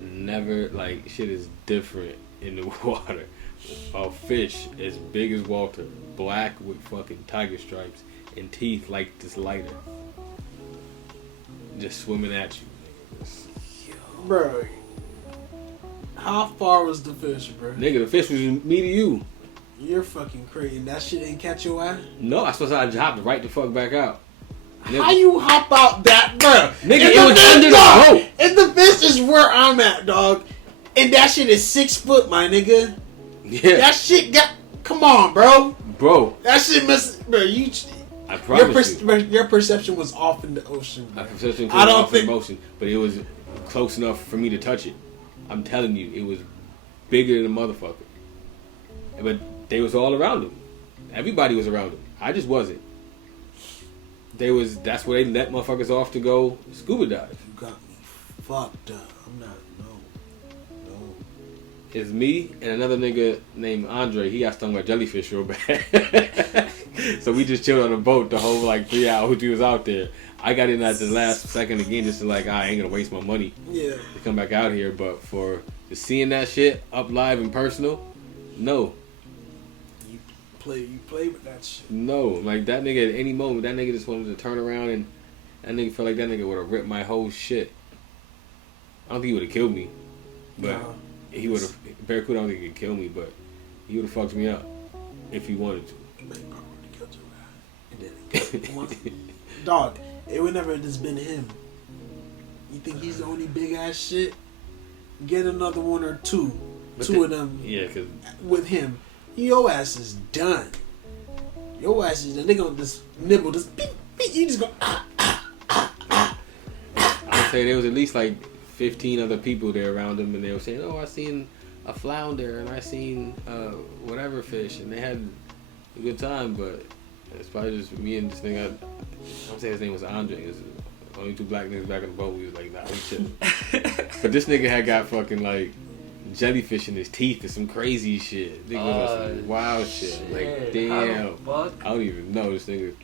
Never, like, shit is different in the water. A fish as big as Walter, black with fucking tiger stripes and teeth like this lighter. Just swimming at you. Bro, how far was the fish, bro? Nigga, the fish was me to you. You're fucking crazy. That shit didn't catch your eye? No, I supposed to hopped right the fuck back out. How you hop out that, bro? Nigga, it was under the boat. And the fish is where I'm at, dog. And that shit is 6 foot, my nigga. Yeah. That shit got... Come on, bro. Bro. That shit must... Bro, you... I promise your perception was off in the ocean, bro. My perception was off in the ocean, but it was close enough for me to touch it. I'm telling you, it was bigger than a motherfucker. But they was all around him. Everybody was around him. I just wasn't. That's where they let motherfuckers off to go scuba dive. You got me fucked up. I'm not, no. It's me and another nigga named Andre. He got stung by jellyfish real bad. So we just chilled on the boat the whole like 3 hours we was out there. I got in at the last second again just to like, I ain't gonna waste my money to come back out here. But for just seeing that shit up live and personal, no. You play with that shit. No, like that nigga at any moment, that nigga just wanted to turn around and that nigga felt like that nigga would have ripped my whole shit. I don't think he would have killed me, but he would have. Barracuda, I don't think he could kill me, but he would have fucked me up if he wanted to. Dog, it would never have just been him. You think he's the only big ass shit? Get another one or two. Two of them. Yeah, cause with him. Your ass is done. Your ass is done. They gonna just nibble, just beep, beep. You just go I'd say there was at least like 15 other people there around him, and they were saying, "Oh, I seen a flounder and I seen whatever fish," and they had a good time. But it's probably just me and this thing. I'm saying his name was Andre. It was Only 2 black niggas back on the boat. We was like, nah, we chilling. But this nigga had got fucking like jellyfish in his teeth or some crazy shit. Nigga was on some wild shit. Like, damn. I don't even know this nigga.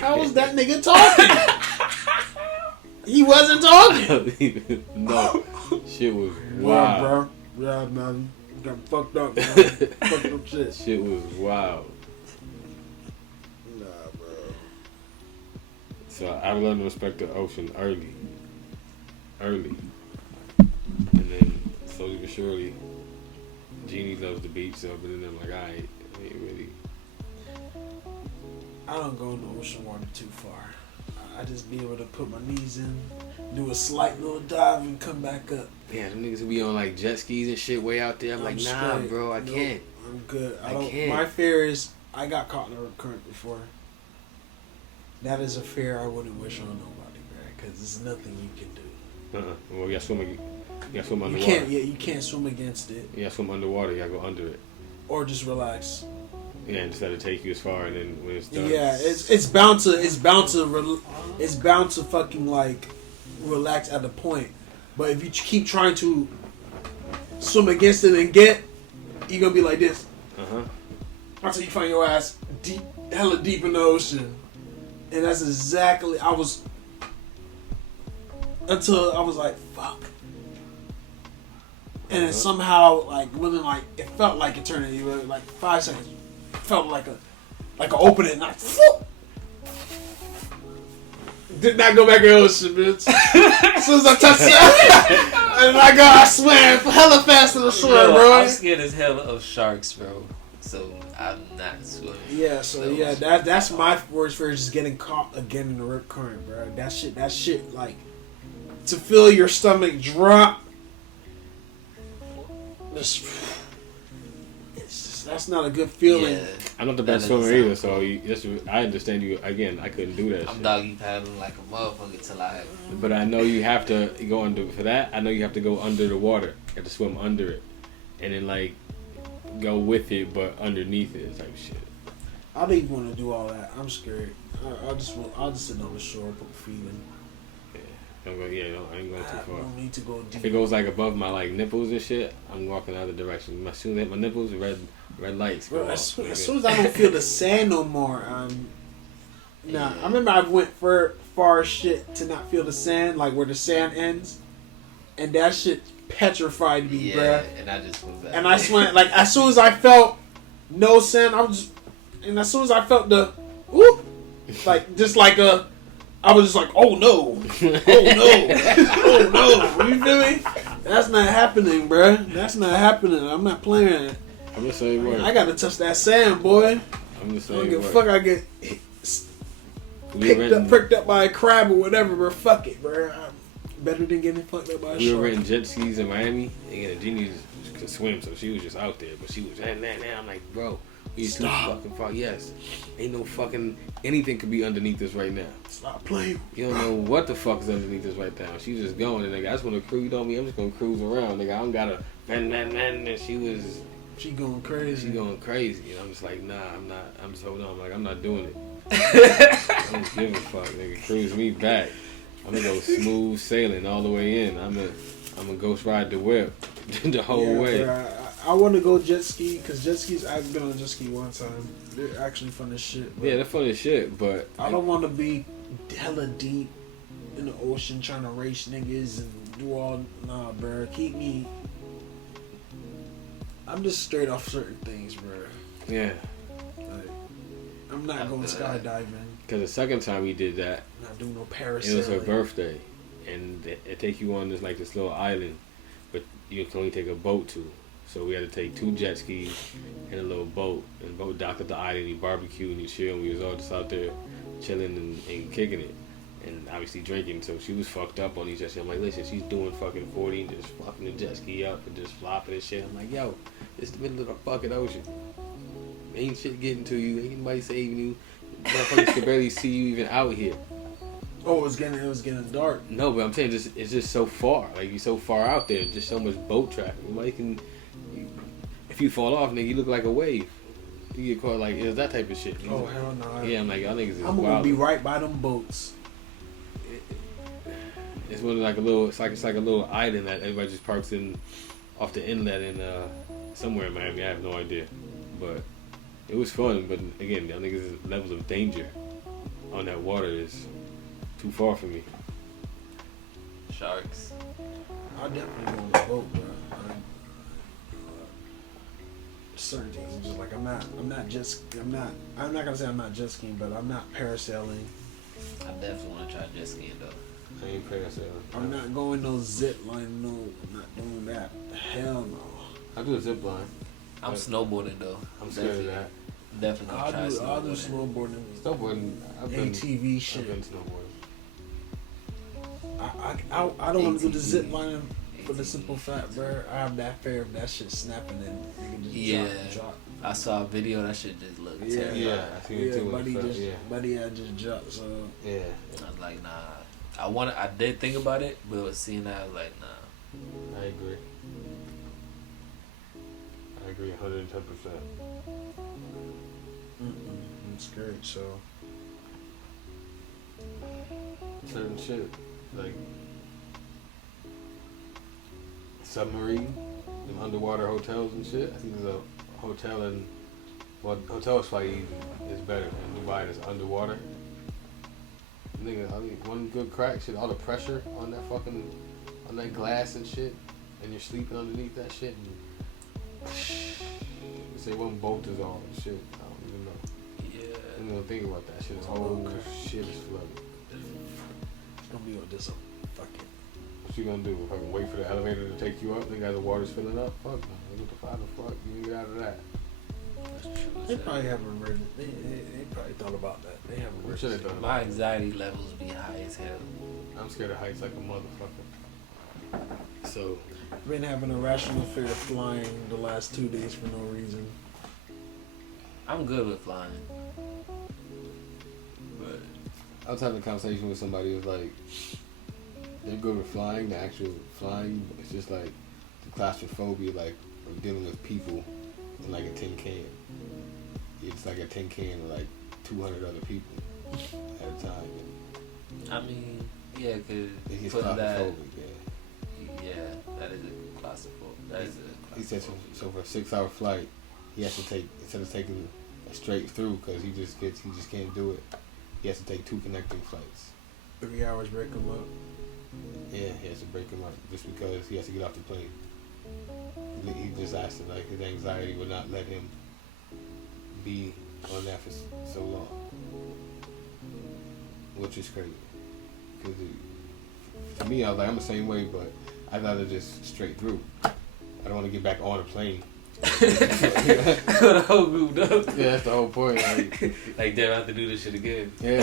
How was that nigga talking? He wasn't talking. No. Shit was Yeah, wild. bro. Yeah, man. Got fucked up, man. Fucked up shit. Shit was wild. Nah, bro. So I learned to respect the ocean early. And then slowly but surely, Jeannie loves the beach, so but then I'm like, alright, I ain't really. I don't go in the ocean water too far. I just be able to put my knees in, do a slight little dive, and come back up. Yeah, them niggas will be on like jet skis and shit way out there. I'm like, nah, straight. bro, I Nope, can't. I'm good. I don't. can't. My fear is I got caught in a rip current before. That is a fear I wouldn't wish on nobody, man, because there's nothing you can do. Well, you gotta swim underwater. You can't. Yeah, you can't swim against it, You gotta swim underwater. You gotta go under it. or just relax. Yeah, and just let it take you as far, and then when it's done. Yeah, it's bound to fucking like relax at a point. But if you keep trying to swim against it and you're gonna be like this. Until you find your ass deep, hella deep in the ocean, and that's exactly until I was like, fuck. And then somehow, like, within like, it felt like eternity, like 5 seconds. Felt like an opening, and I did not go back in the ocean, bitch. As soon as I touched it, and I swam hella fast in the shore, bro. I'm scared as hell of sharks, bro. So I'm not swimming. Yeah, that's my worst fear, is just getting caught again in the rip current, bro. That shit, like, to feel your stomach drop. That's not a good feeling. Yeah, I'm not the best swimmer either, so I understand you. Again, I couldn't do that. I'm shit. doggy paddling like a motherfucker till I. But I know you have to go under for that. I know you have to go under the water. You have to swim under it, and then like go with it, but underneath it type shit. I don't even want to do all that. I'm scared. I'll just sit on the shore, put my feet in. I ain't going too far. I don't need to go deep. If it goes like above my like nipples and shit, I'm walking the other direction. As soon as I hit my nipples, red lights go Bro, off. as soon as I don't feel the sand no more, nah. I remember I went far as shit to not feel the sand, like where the sand ends, and that shit petrified me, bruh. And I just went back. And I swam, like, as soon as I felt no sand, and as soon as I felt the whoop, I was just like, oh no, oh no, you feel me? That's not happening, bruh. That's not happening. I'm not playing it. I'm the same way. I gotta touch that sand, boy. I'm the I same don't give a way. fuck. I get pricked up by a crab or whatever, bro. Fuck it, bro. I'm better than getting fucked up by a We were shark. renting jet skis in Miami, and Jeannie could swim, so she was just out there. But she was, I'm like, bro, we too fucking far. Yes, ain't no fucking anything could be underneath us right now. Stop playing. You don't know what the fuck is underneath us right now. She's just going, and nigga, I just want to cruise on me. I'm just gonna cruise around, nigga. I don't gotta, and She going crazy. She going crazy, and I'm just like, nah, I'm not. I'm just holding on. I'm like, I'm not doing it. I don't give a fuck, nigga. Cruise me back. I'm gonna go smooth sailing all the way in. I'm gonna ghost ride the whip the whole way. Bro, I want to go jet ski, because jet skis, I've been on a jet ski one time. They're actually fun as shit. Yeah, they're fun as shit, but I don't want to be hella deep in the ocean trying to race niggas and do all. Nah, bro. Keep me. I'm just straight off certain things, bro. yeah. Like, I'm not going skydiving. Because the second time we did that, Not doing no parasailing. it was her birthday, and it take you on this little island, but you can only take a boat to. So we had to take 2 jet skis and a little boat, and the boat docked at the island. We barbecued and we chilled. And we was all just out there chilling and kicking it, and obviously drinking. So she was fucked up on these jet skis. I'm like, listen, she's doing fucking 40 and just fucking the jet ski up and just flopping and shit. I'm like, yo, it's the middle of the fucking ocean. Ain't shit getting to you. Ain't nobody saving you. Motherfuckers can barely see you even out here. Oh, it was getting dark. No, but I'm saying it's just so far. Like, you're so far out there. Just so much boat traffic. Nobody can. If you fall off, nigga, you look like a wave. You get caught like it was that type of shit. Oh hell no! Yeah, I'm like y'all niggas is I'm gonna wild. be right by them boats. It's one of like a little. It's like a little island that everybody just parks in off the inlet in somewhere in Miami. I have no idea, but it was fun. But again, y'all niggas' levels of danger on that water is too far for me. Sharks. I definitely go on the boat, bro. Certain things, I'm just like I'm not gonna say I'm not jet skiing, but I'm not parasailing. I definitely want to try jet skiing though. I ain't parasailing. I'm not going no zip line. No, I'm not doing that. Hell no. I do a zip line. I'm snowboarding though. I'm scared of that. Definitely gonna try I'll do snowboarding. snowboarding. Snowboarding. ATV shit. I've been snowboarding. I don't want to do the ATV. zip line for the simple fact, bro. I have that fear of that shit snapping and you can just drop. I saw a video. That shit just looked terrible. Yeah, I seen it too. Buddy had just dropped. So Yeah. And I was like, nah. I did think about it, but seeing that, I was like, nah. I agree. I agree 110%. I'm scared. So Certain shit, like submarine, them underwater hotels and shit. I think there's a hotel in, hotel is probably is better in Dubai that's underwater. Nigga, I mean, one good crack shit, all the pressure on that glass and shit, and you're sleeping underneath that shit. And say one bolt is on and shit. I don't even know. Yeah. I don't even think about that shit. This whole shit is flooded. it's gonna be on this. Fuck it. What you gonna do? Fucking wait for the elevator to take you up? Then got the water's filling up? Fuck no. What the fuck? You can get out of that. They probably have an emergency. They probably thought about that. They have an I'm sure they emergency. thought My about it. anxiety levels be high as hell. I'm scared of heights like a motherfucker. So, Been having a rational fear of flying the last 2 days for no reason. I'm good with flying. But I was having a conversation with somebody who was like, they're good with flying, the actual flying. It's just like the claustrophobia, like of dealing with people in like a tin can. It's like a tin can with like 200 other people at a time. I mean, yeah, It cause gets putting that, claustrophobic, yeah, that is a claustrophobic. That is a He said so for a 6-hour flight, he has to take, instead of taking a straight through, because he just can't do it. He has to take 2 connecting flights. 3 hours break them up. Yeah, he has to break him up just because he has to get off the plane. He just asked him, like, his anxiety would not let him be on that for so long, which is crazy. Because to me, I was like, I'm the same way, but I'd rather just straight through. I don't want to get back on a plane. the whole group does. Yeah, that's the whole point. Like, damn, I have to do this shit again. Yeah,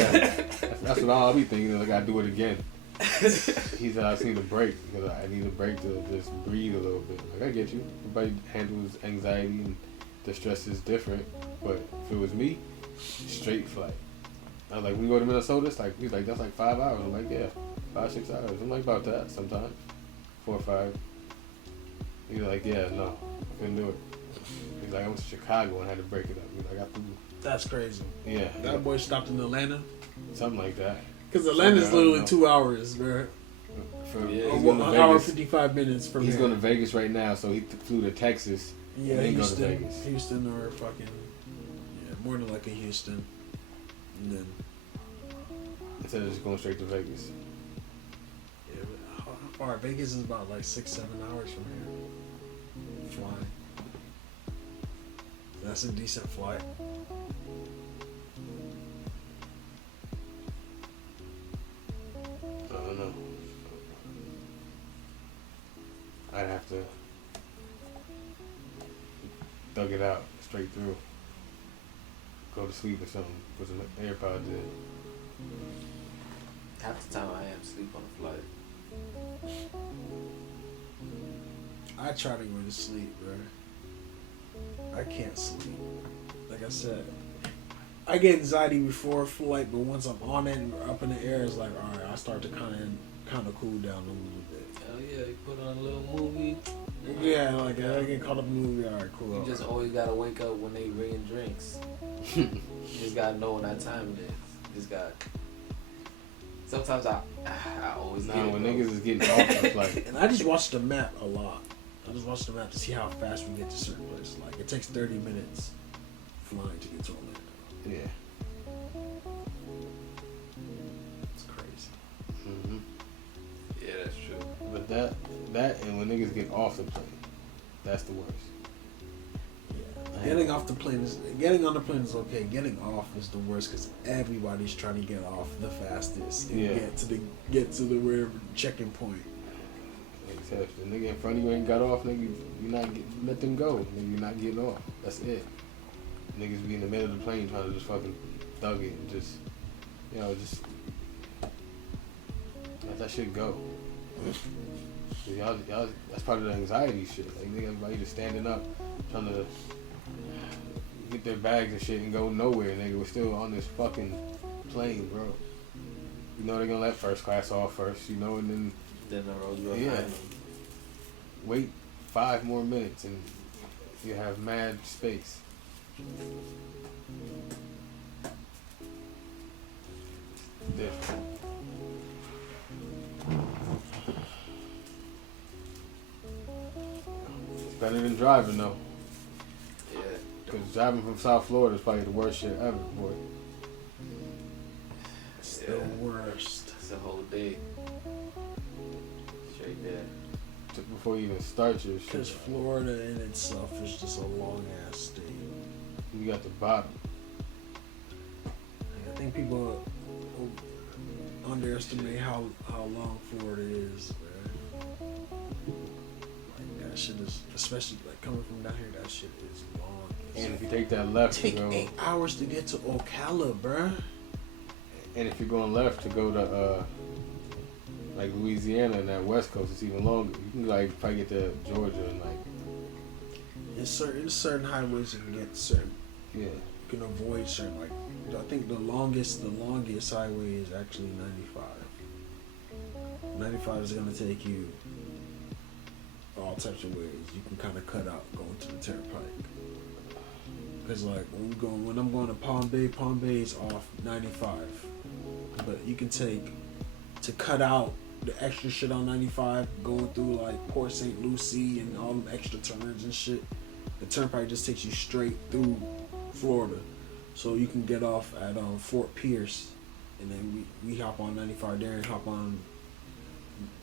that's what I'll be thinking. I gotta do it again. He said I just need a break because I need a break to just breathe a little bit. Like, I get you. Everybody handles anxiety and distress is different, but if it was me, straight flight. I was like, when we go to Minnesota, it's like, he's like, that's like 5 hours. I'm like, yeah, 5-6 hours. I'm like, about that sometimes, 4 or 5. He's like, yeah, no, I couldn't do it. He's like, I went to Chicago and had to break it up. He's like, I threw. That's crazy. Yeah, That boy stopped in Atlanta. something like that. Because Atlanta's Somewhere, I don't literally know. 2 hours, bro. For, Yeah, he's An going to hour Vegas. 55 minutes from He's here. going to Vegas right now, so he flew to Texas. Yeah, and then Houston, go to Vegas. Houston or fucking more than like a Houston, and then Instead of just going straight to Vegas. yeah. But how far? Vegas is about like 6-7 hours from here. Flying. That's a decent flight. I don't know. I'd have to thug it out straight through. Go to sleep or something. Put some AirPods in. Half the time I am asleep on the flight. I try to go to sleep, bro. I can't sleep. Like I said, I get anxiety before a flight, but once I'm on it and up in the air, it's like, all right, I start to kind of cool down a little bit. Hell yeah, you put on a little movie. Yeah, like I get caught up in the movie. All right, cool. You just always gotta wake up when they bringing drinks. You just gotta know when that time it is. You just got. Sometimes I always get when it, niggas is getting off the flight. And I just watch the map a lot. I just watch the map to see how fast we get to certain places. Like it takes 30 minutes flying to get to Orlando. Yeah. It's crazy. Mm-hmm. Yeah, that's true. But that and when niggas get off the plane, that's the worst. Yeah. Getting on the plane is okay. Getting off is the worst because everybody's trying to get off the fastest and get to the wherever check-in point. Except if the nigga in front of you ain't got off, nigga, let them go. Nigga, you're not getting off. That's it. Niggas be in the middle of the plane trying to just fucking thug it and just let that shit go. Y'all, that's part of the anxiety shit. Like niggas, everybody just standing up, trying to get their bags and shit and go nowhere. Nigga, we're still on this fucking plane, bro. You know they're gonna let first class off first, you know, and then the road you behind them. Wait 5 more minutes and you have mad space. Different. It's better than driving though. Yeah. Because driving from South Florida is probably the worst shit ever, boy. It's the worst. It's a whole day. Straight there. Before you even start your shit. Because Florida in itself is just a long ass state. You got the bottom. I think people underestimate how long Florida is, man. Like that shit is, especially like coming from down here, that shit is long. And if you take that left Take to go 8 hours to get to Ocala, bruh. And if you're going left to go to like Louisiana and that West Coast, it's even longer. You can like probably get to Georgia and like. In certain highways you can get certain. Yeah. You can avoid certain, like I think the longest highway is actually 95. 95 is gonna take you all types of ways. You can kind of cut out going to the turnpike. Cause like when I'm going to Palm Bay is off 95. But you can take to cut out the extra shit on 95, going through like Port St. Lucie and all them extra turns and shit. The turnpike just takes you straight through Florida, so you can get off at Fort Pierce, and then we hop on 95 there and hop on,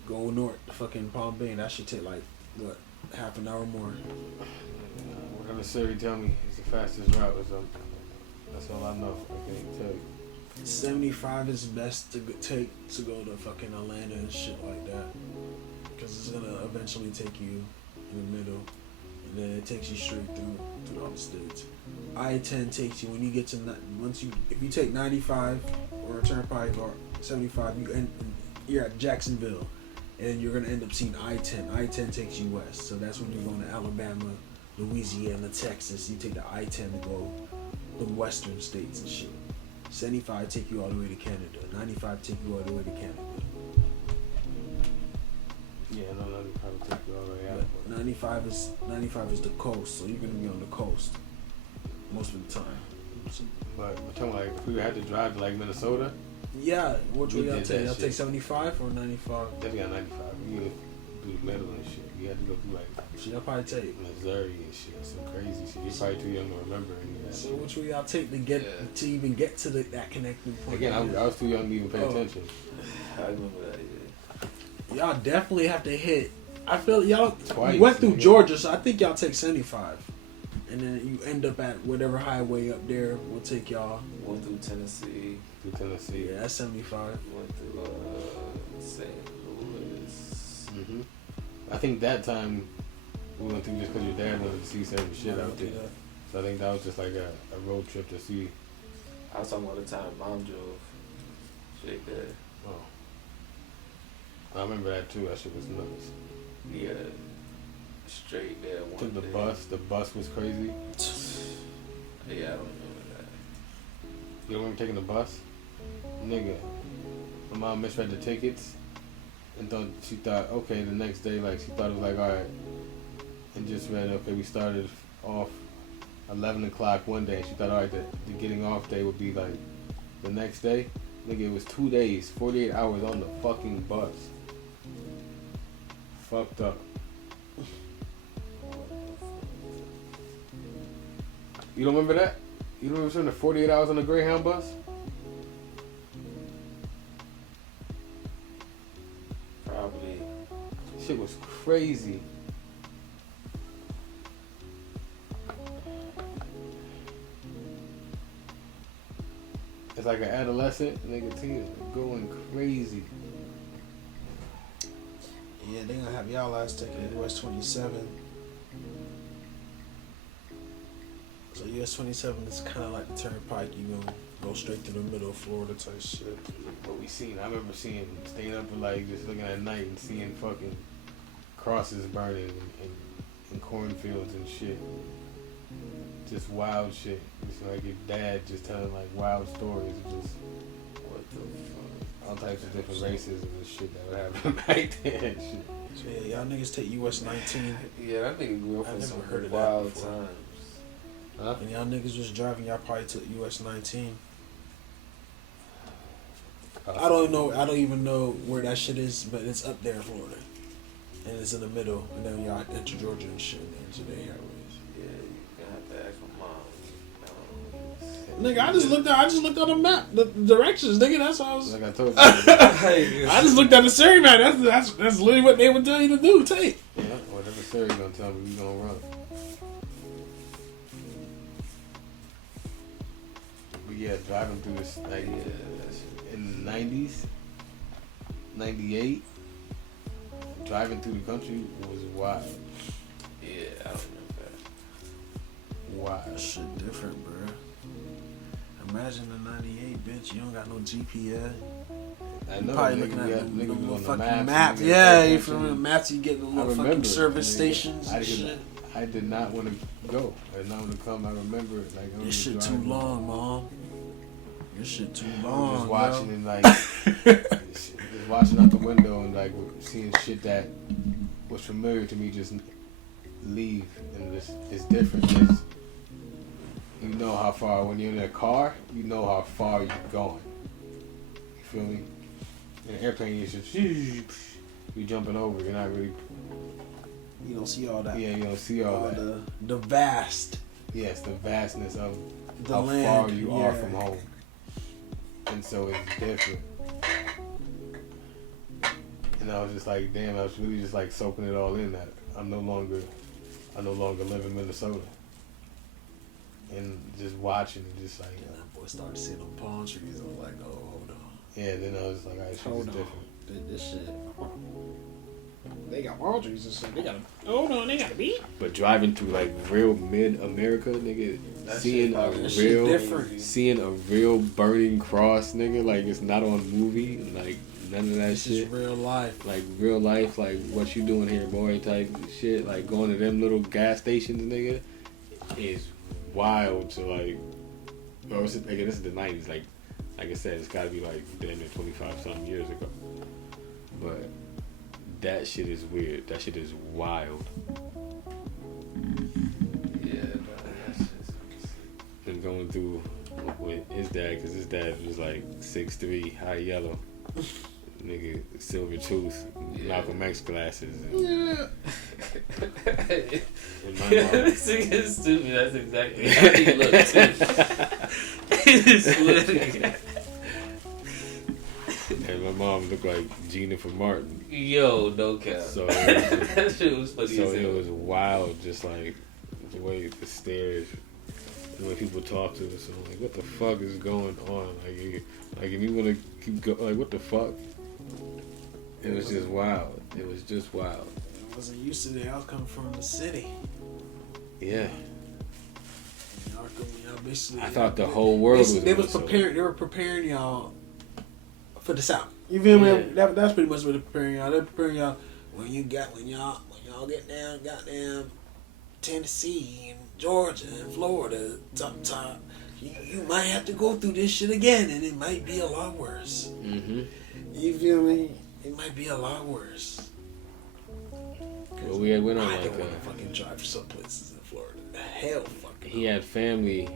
go north to fucking Palm Bay, and that should take like what, half an hour more. Whatever Siri tell me is the fastest route or something. That's all I know. I can't tell you. 75 is best to take to go to fucking Atlanta and shit like that, because it's gonna eventually take you in the middle, and then it takes you straight through all the states. I-10 takes you when you get to if you take 95 or a turnpike or 75, you're at Jacksonville, and you're gonna end up seeing I-10. I-10 takes you west, so that's when you're going to Alabama, Louisiana, Texas. You take the I-10 to go the western states and shit. 75 take you all the way to Canada. 95 take you all the way to Canada. Yeah, no, 95 take you all the way out. But 95 is the coast, so you're gonna be on the coast most of the time. So, But I'm talking like if we had to drive to like Minnesota, yeah, which way y'all did take? that Y'all shit. take 75 or 95? definitely got 95. You gotta do the middle and shit. You had to go through like So y'all probably take. Missouri and shit, some crazy shit. You're probably too young to remember any of that So shit. which way y'all take to even get to that connecting point? Again, I was too young to even pay attention. I remember that, yeah. Y'all definitely have to hit. I feel y'all Twice, went through nigga. Georgia, so I think y'all take 75, and then you end up at whatever highway up there will take y'all. Went through Tennessee. Through Tennessee. Yeah, that's 75. Went through St. Louis. Mm-hmm. I think that time we went through just because your dad wanted to see certain shit out there. So I think that was just like a road trip to see. I was talking about the time Mom drove. Straight there. Oh. I remember that too. That shit was nuts. Yeah. Straight there. One Took the day. bus. The bus was crazy. Yeah, I don't remember that. You don't remember taking the bus? Nigga. My mom misread the tickets and she thought, okay, the next day, like, she thought it was like, alright, and just read, okay, we started off 11 o'clock one day. She thought, all right, the getting off day would be like the next day. Nigga, it was 2 days, 48 hours on the fucking bus. Fucked up. You don't remember that? You don't remember spending 48 hours on the Greyhound bus? Probably. Shit was crazy. It's like an adolescent, nigga, teen going crazy. Yeah, they gonna have y'all ass taking US 27. So US 27 is kind of like the turnpike. You gonna go straight to the middle of Florida type shit. What we seen, I remember staying up and like just looking at night and seeing fucking crosses burning and cornfields and shit. Just wild shit. It's like your dad just telling like wild stories of just what the fuck, all types of different races and shit that would happen back then. And shit. So yeah, y'all niggas take US 19. Yeah, that nigga grew up I've in never some heard of that wild before. times. Huh? And y'all niggas just driving, y'all probably took US 19. I don't even know where that shit is, but it's up there in Florida. And it's in the middle, and then y'all enter Georgia and shit, and then today airways. Yeah, you gonna have to ask my mom. Nigga, I just looked at the map, the directions, nigga. That's what I was. Like I told you. I just looked at the Siri map. That's literally what they would tell you to do. Take. Yeah, whatever Siri gonna tell me, we gonna run. But yeah, driving through this like in the 90s, 98, driving through the country was wild. Yeah, I don't know that. Wild. Shit different, bro. Imagine the 98, bitch. You don't got no GPS. I know. Probably nigga, looking at niggas the on the fucking maps. map. nigga, Yeah, you fucking from the shit. maps, you get the I little fucking remember, service nigga. stations I and shit. did not want to go. I did not want to come. I remember it. Like, I This was shit too driving. long, mom. This shit too I long. was just watching yo. and like just watching out the window and like seeing shit that was familiar to me just leave, and it's different. You know how far when you're in a car, you know how far you're going. You feel me? In an airplane, you just you jumping over. You're not really. You don't see all that. Yeah, you don't see all that. The vast. Yes, the vastness of The how land, far you are yeah. from home, and so it's different. And I was just like, damn, I was really just like soaking it all in. That I no longer live in Minnesota, and just watching and just like, And that boy started seeing them palm trees. I was like, oh, hold on. yeah. Then I was like, all right, shit is different. This shit. They got palm trees and shit. They got they got a beat. But driving through like real mid-America, nigga, seeing seeing a real burning cross, nigga, like it's not on movie, like none of that This shit. is real life. Like real life, like what you doing here, boy, type shit. Like going to them little gas stations, nigga, is wild to like. Or it's, again, this is the 90s. Like I said, it's got to be like damn near 25 something years ago. But that shit is weird. That shit is wild. Yeah, that's just. And going through with his dad, because his dad was like 6'3", high yellow. Nigga, silver tooth, Malcolm X glasses. And my mom. This thing is stupid. That's exactly how he looks too. It's literally. And my mom looked like Jennifer Martin. Yo, no cap. So that shit was funny so as hell. it was wild, just like the way the stares, the way people talk to us. So I'm like, what the fuck is going on? Like if you want to keep going, like what the fuck? It was just wild. It was just wild. I wasn't used to that. I was coming from the city. Yeah. Y'all basically. I thought the whole world was. They was Minnesota. prepared. They were preparing y'all for the South. You feel me? Yeah. That's pretty much what they're preparing y'all. They're preparing y'all when y'all get down, goddamn Tennessee and Georgia and Florida, top. You might have to go through this shit again, and it might be a lot worse. Mm-hmm. You feel me? It might be a lot worse. Well, we went on I like don't want to fucking drive for some places in Florida. Hell fucking. he had family.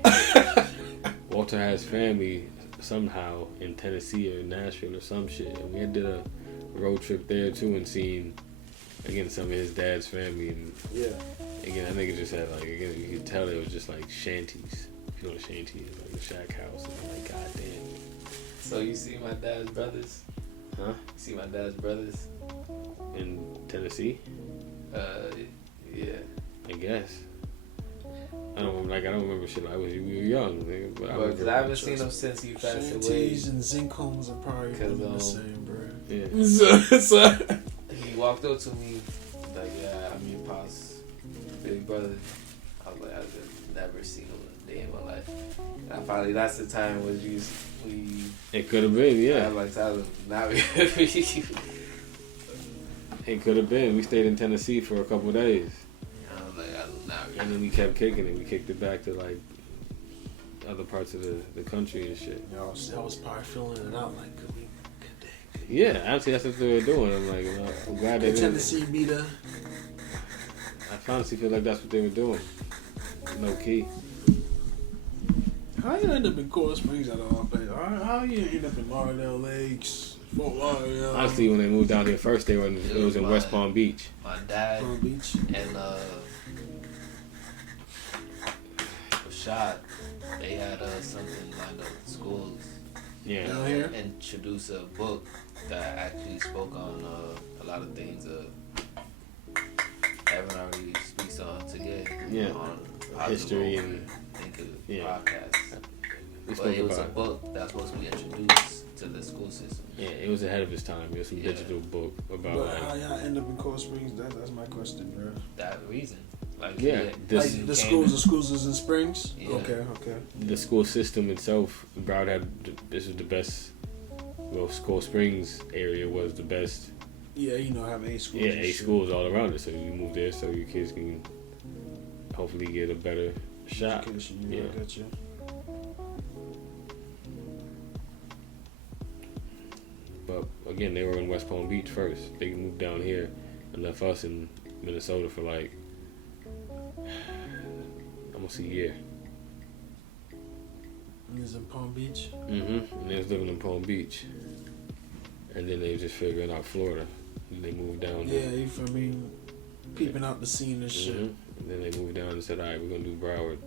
Walter has family somehow in Tennessee or Nashville or some shit. And we did a road trip there too and seen again some of his dad's family. And Yeah. again, I think it just had like again you could tell it was just like shanties. If you know what a shanty is, like a shack house. And I'm like, goddamn. So you see my dad's brothers? Huh? You see my dad's brothers? In Tennessee? Yeah. I guess. I don't remember shit like we were young, nigga, but I But because remember. I haven't seen him since he passed away. Shanties and zinc homes are probably 'Cause, the same, bro. Yeah. So, He walked up to me like, yeah, I'm your pops, big brother. I was like, I've never seen him a day in my life. And I finally, that's the time when we It could have been, I yeah. was like, Tyler, not really. It could have been. We stayed in Tennessee for a couple of days. I was like, I'm not And really. then we kept kicking it. We kicked it back to like other parts of the country and shit. I was probably filling it out like, could they? Yeah, actually that's what they were doing. I'm like, I'm glad they Could did. Tennessee beat her? I honestly feel like that's what they were doing. Low key. How you end up in Coral Springs out of all places? How you end up in Lauderdale Lakes, Fort Lauderdale, Honestly, when they moved down here first, it was in West Palm Beach. My dad Palm Beach? and Rashad, they had something lined up with schools. Yeah. Down here? Introduce a book that actually spoke on a lot of things Evan already speaks on today. Yeah. On History and Thinker yeah. podcast. We But spoke it was a about. book that was supposed to be introduced to the school system. Yeah, it was ahead of its time. It was some Yeah. digital book about But how like y'all end up in Coral Springs? That's my question, bro. That reason. Like, Yeah, he- this- he Like the came schools is in Springs? Yeah. Okay. the school system itself. Broward had this was the best. Well, Coral Springs area was the best. Yeah, have 8 schools. Yeah, and 8 shit. schools all around it. So you move there so your kids can hopefully get a better shot. Education, Yeah. I got you. But again, they were in West Palm Beach first. They moved down here and left us in Minnesota for like almost a year. And it's in Palm Beach. And they was living in Palm Beach. And then they was just figuring out Florida. And they moved down. Yeah, you feel me? Peeping out the scene and shit. And then they moved down and said, all right, we're going to do Broward.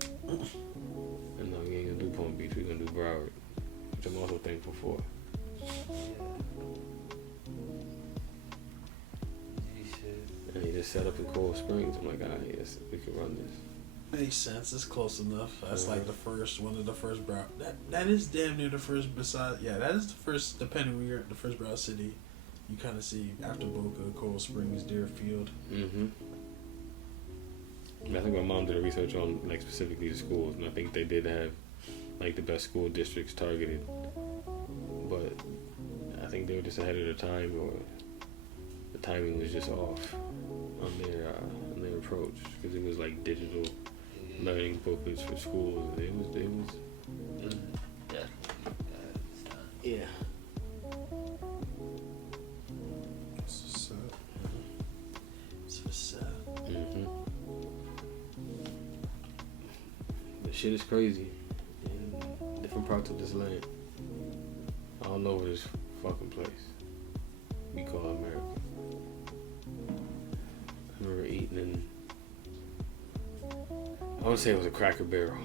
And no, we ain't going to do Palm Beach. We're going to do Broward. Which I'm also thankful for. And he just set up in Coral Springs. I'm like, all right, yes, we can run this. Makes sense. It's close enough. That's like one of the first brow. That is damn near the first. Besides, yeah, that is the first. Depending where you're at, the first brow city, you kind of see after Boca, Coral Springs, Deerfield. I think my mom did a research on like specifically the schools, and I think they did have like the best school districts targeted. But I think they were just ahead of their time, or the timing was just off on their approach, because it was like digital learning booklets for schools. It was yeah. So sad. The shit is crazy in different parts of this land. All over this fucking place we call America. I remember eating in, I want to say it was a Cracker Barrel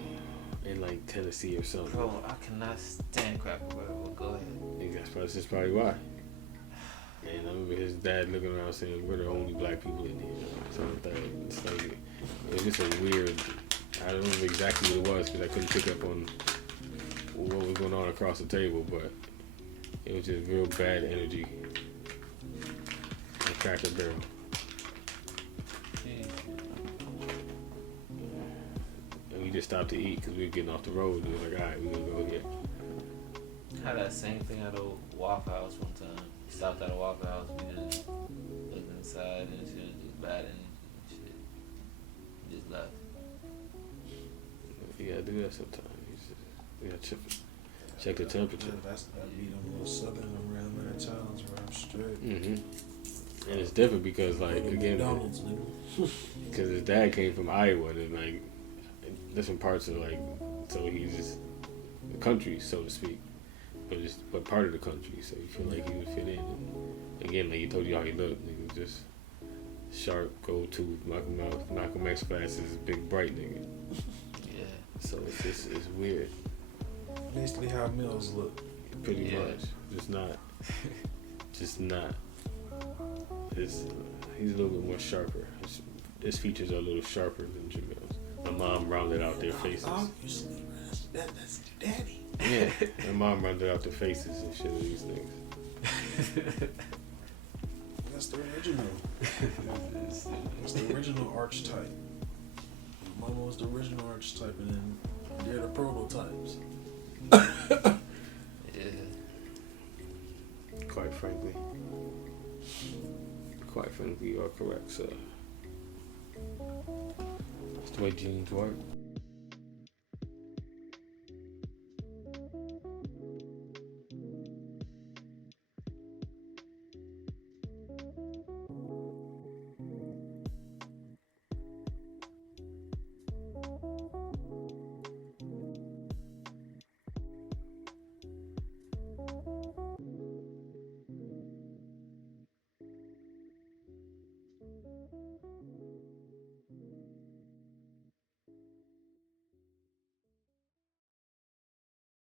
in like Tennessee or something. Bro, I cannot stand Cracker Barrel. Well, go ahead. That's probably why. And I remember his dad looking around saying, we're the only black people in here. Something like that. It's like, it was just a weird, I don't remember exactly what it was because I couldn't pick up on what was going on across the table, but it was just real bad energy. And Cracker Barrel. And we just stopped to eat because we were getting off the road. We were like, all right, we're going to go here. I had that same thing at a Waffle House one time. We stopped at a Waffle House. We just looked inside and shit was just bad and shit. We just left. You gotta do that sometimes. You gotta check the temperature. That be them little southern around there towns where I'm straight. And it's different because, like, Go to again, McDonald's, nigga. because his dad came from Iowa and, like, different parts of, like, so he's the country, so to speak. But part of the country, so you feel like he would fit in. And again, like he told you how he looked, nigga, just sharp, gold tooth, Malcolm X glasses, big bright nigga. Yeah. So it's weird. Basically how Mills look. Pretty Yeah. much. Just not. He's a little bit more sharper. His features are a little sharper than Jamil's. My mom rounded out their faces. Obviously, man. That's your daddy. Yeah, my mom rounded out their faces and shit of these things. That's the original. That's the original archetype. Mama was the original archetype, and then they're the prototypes. Yeah. Quite frankly, you are correct, sir. That's the way genes work.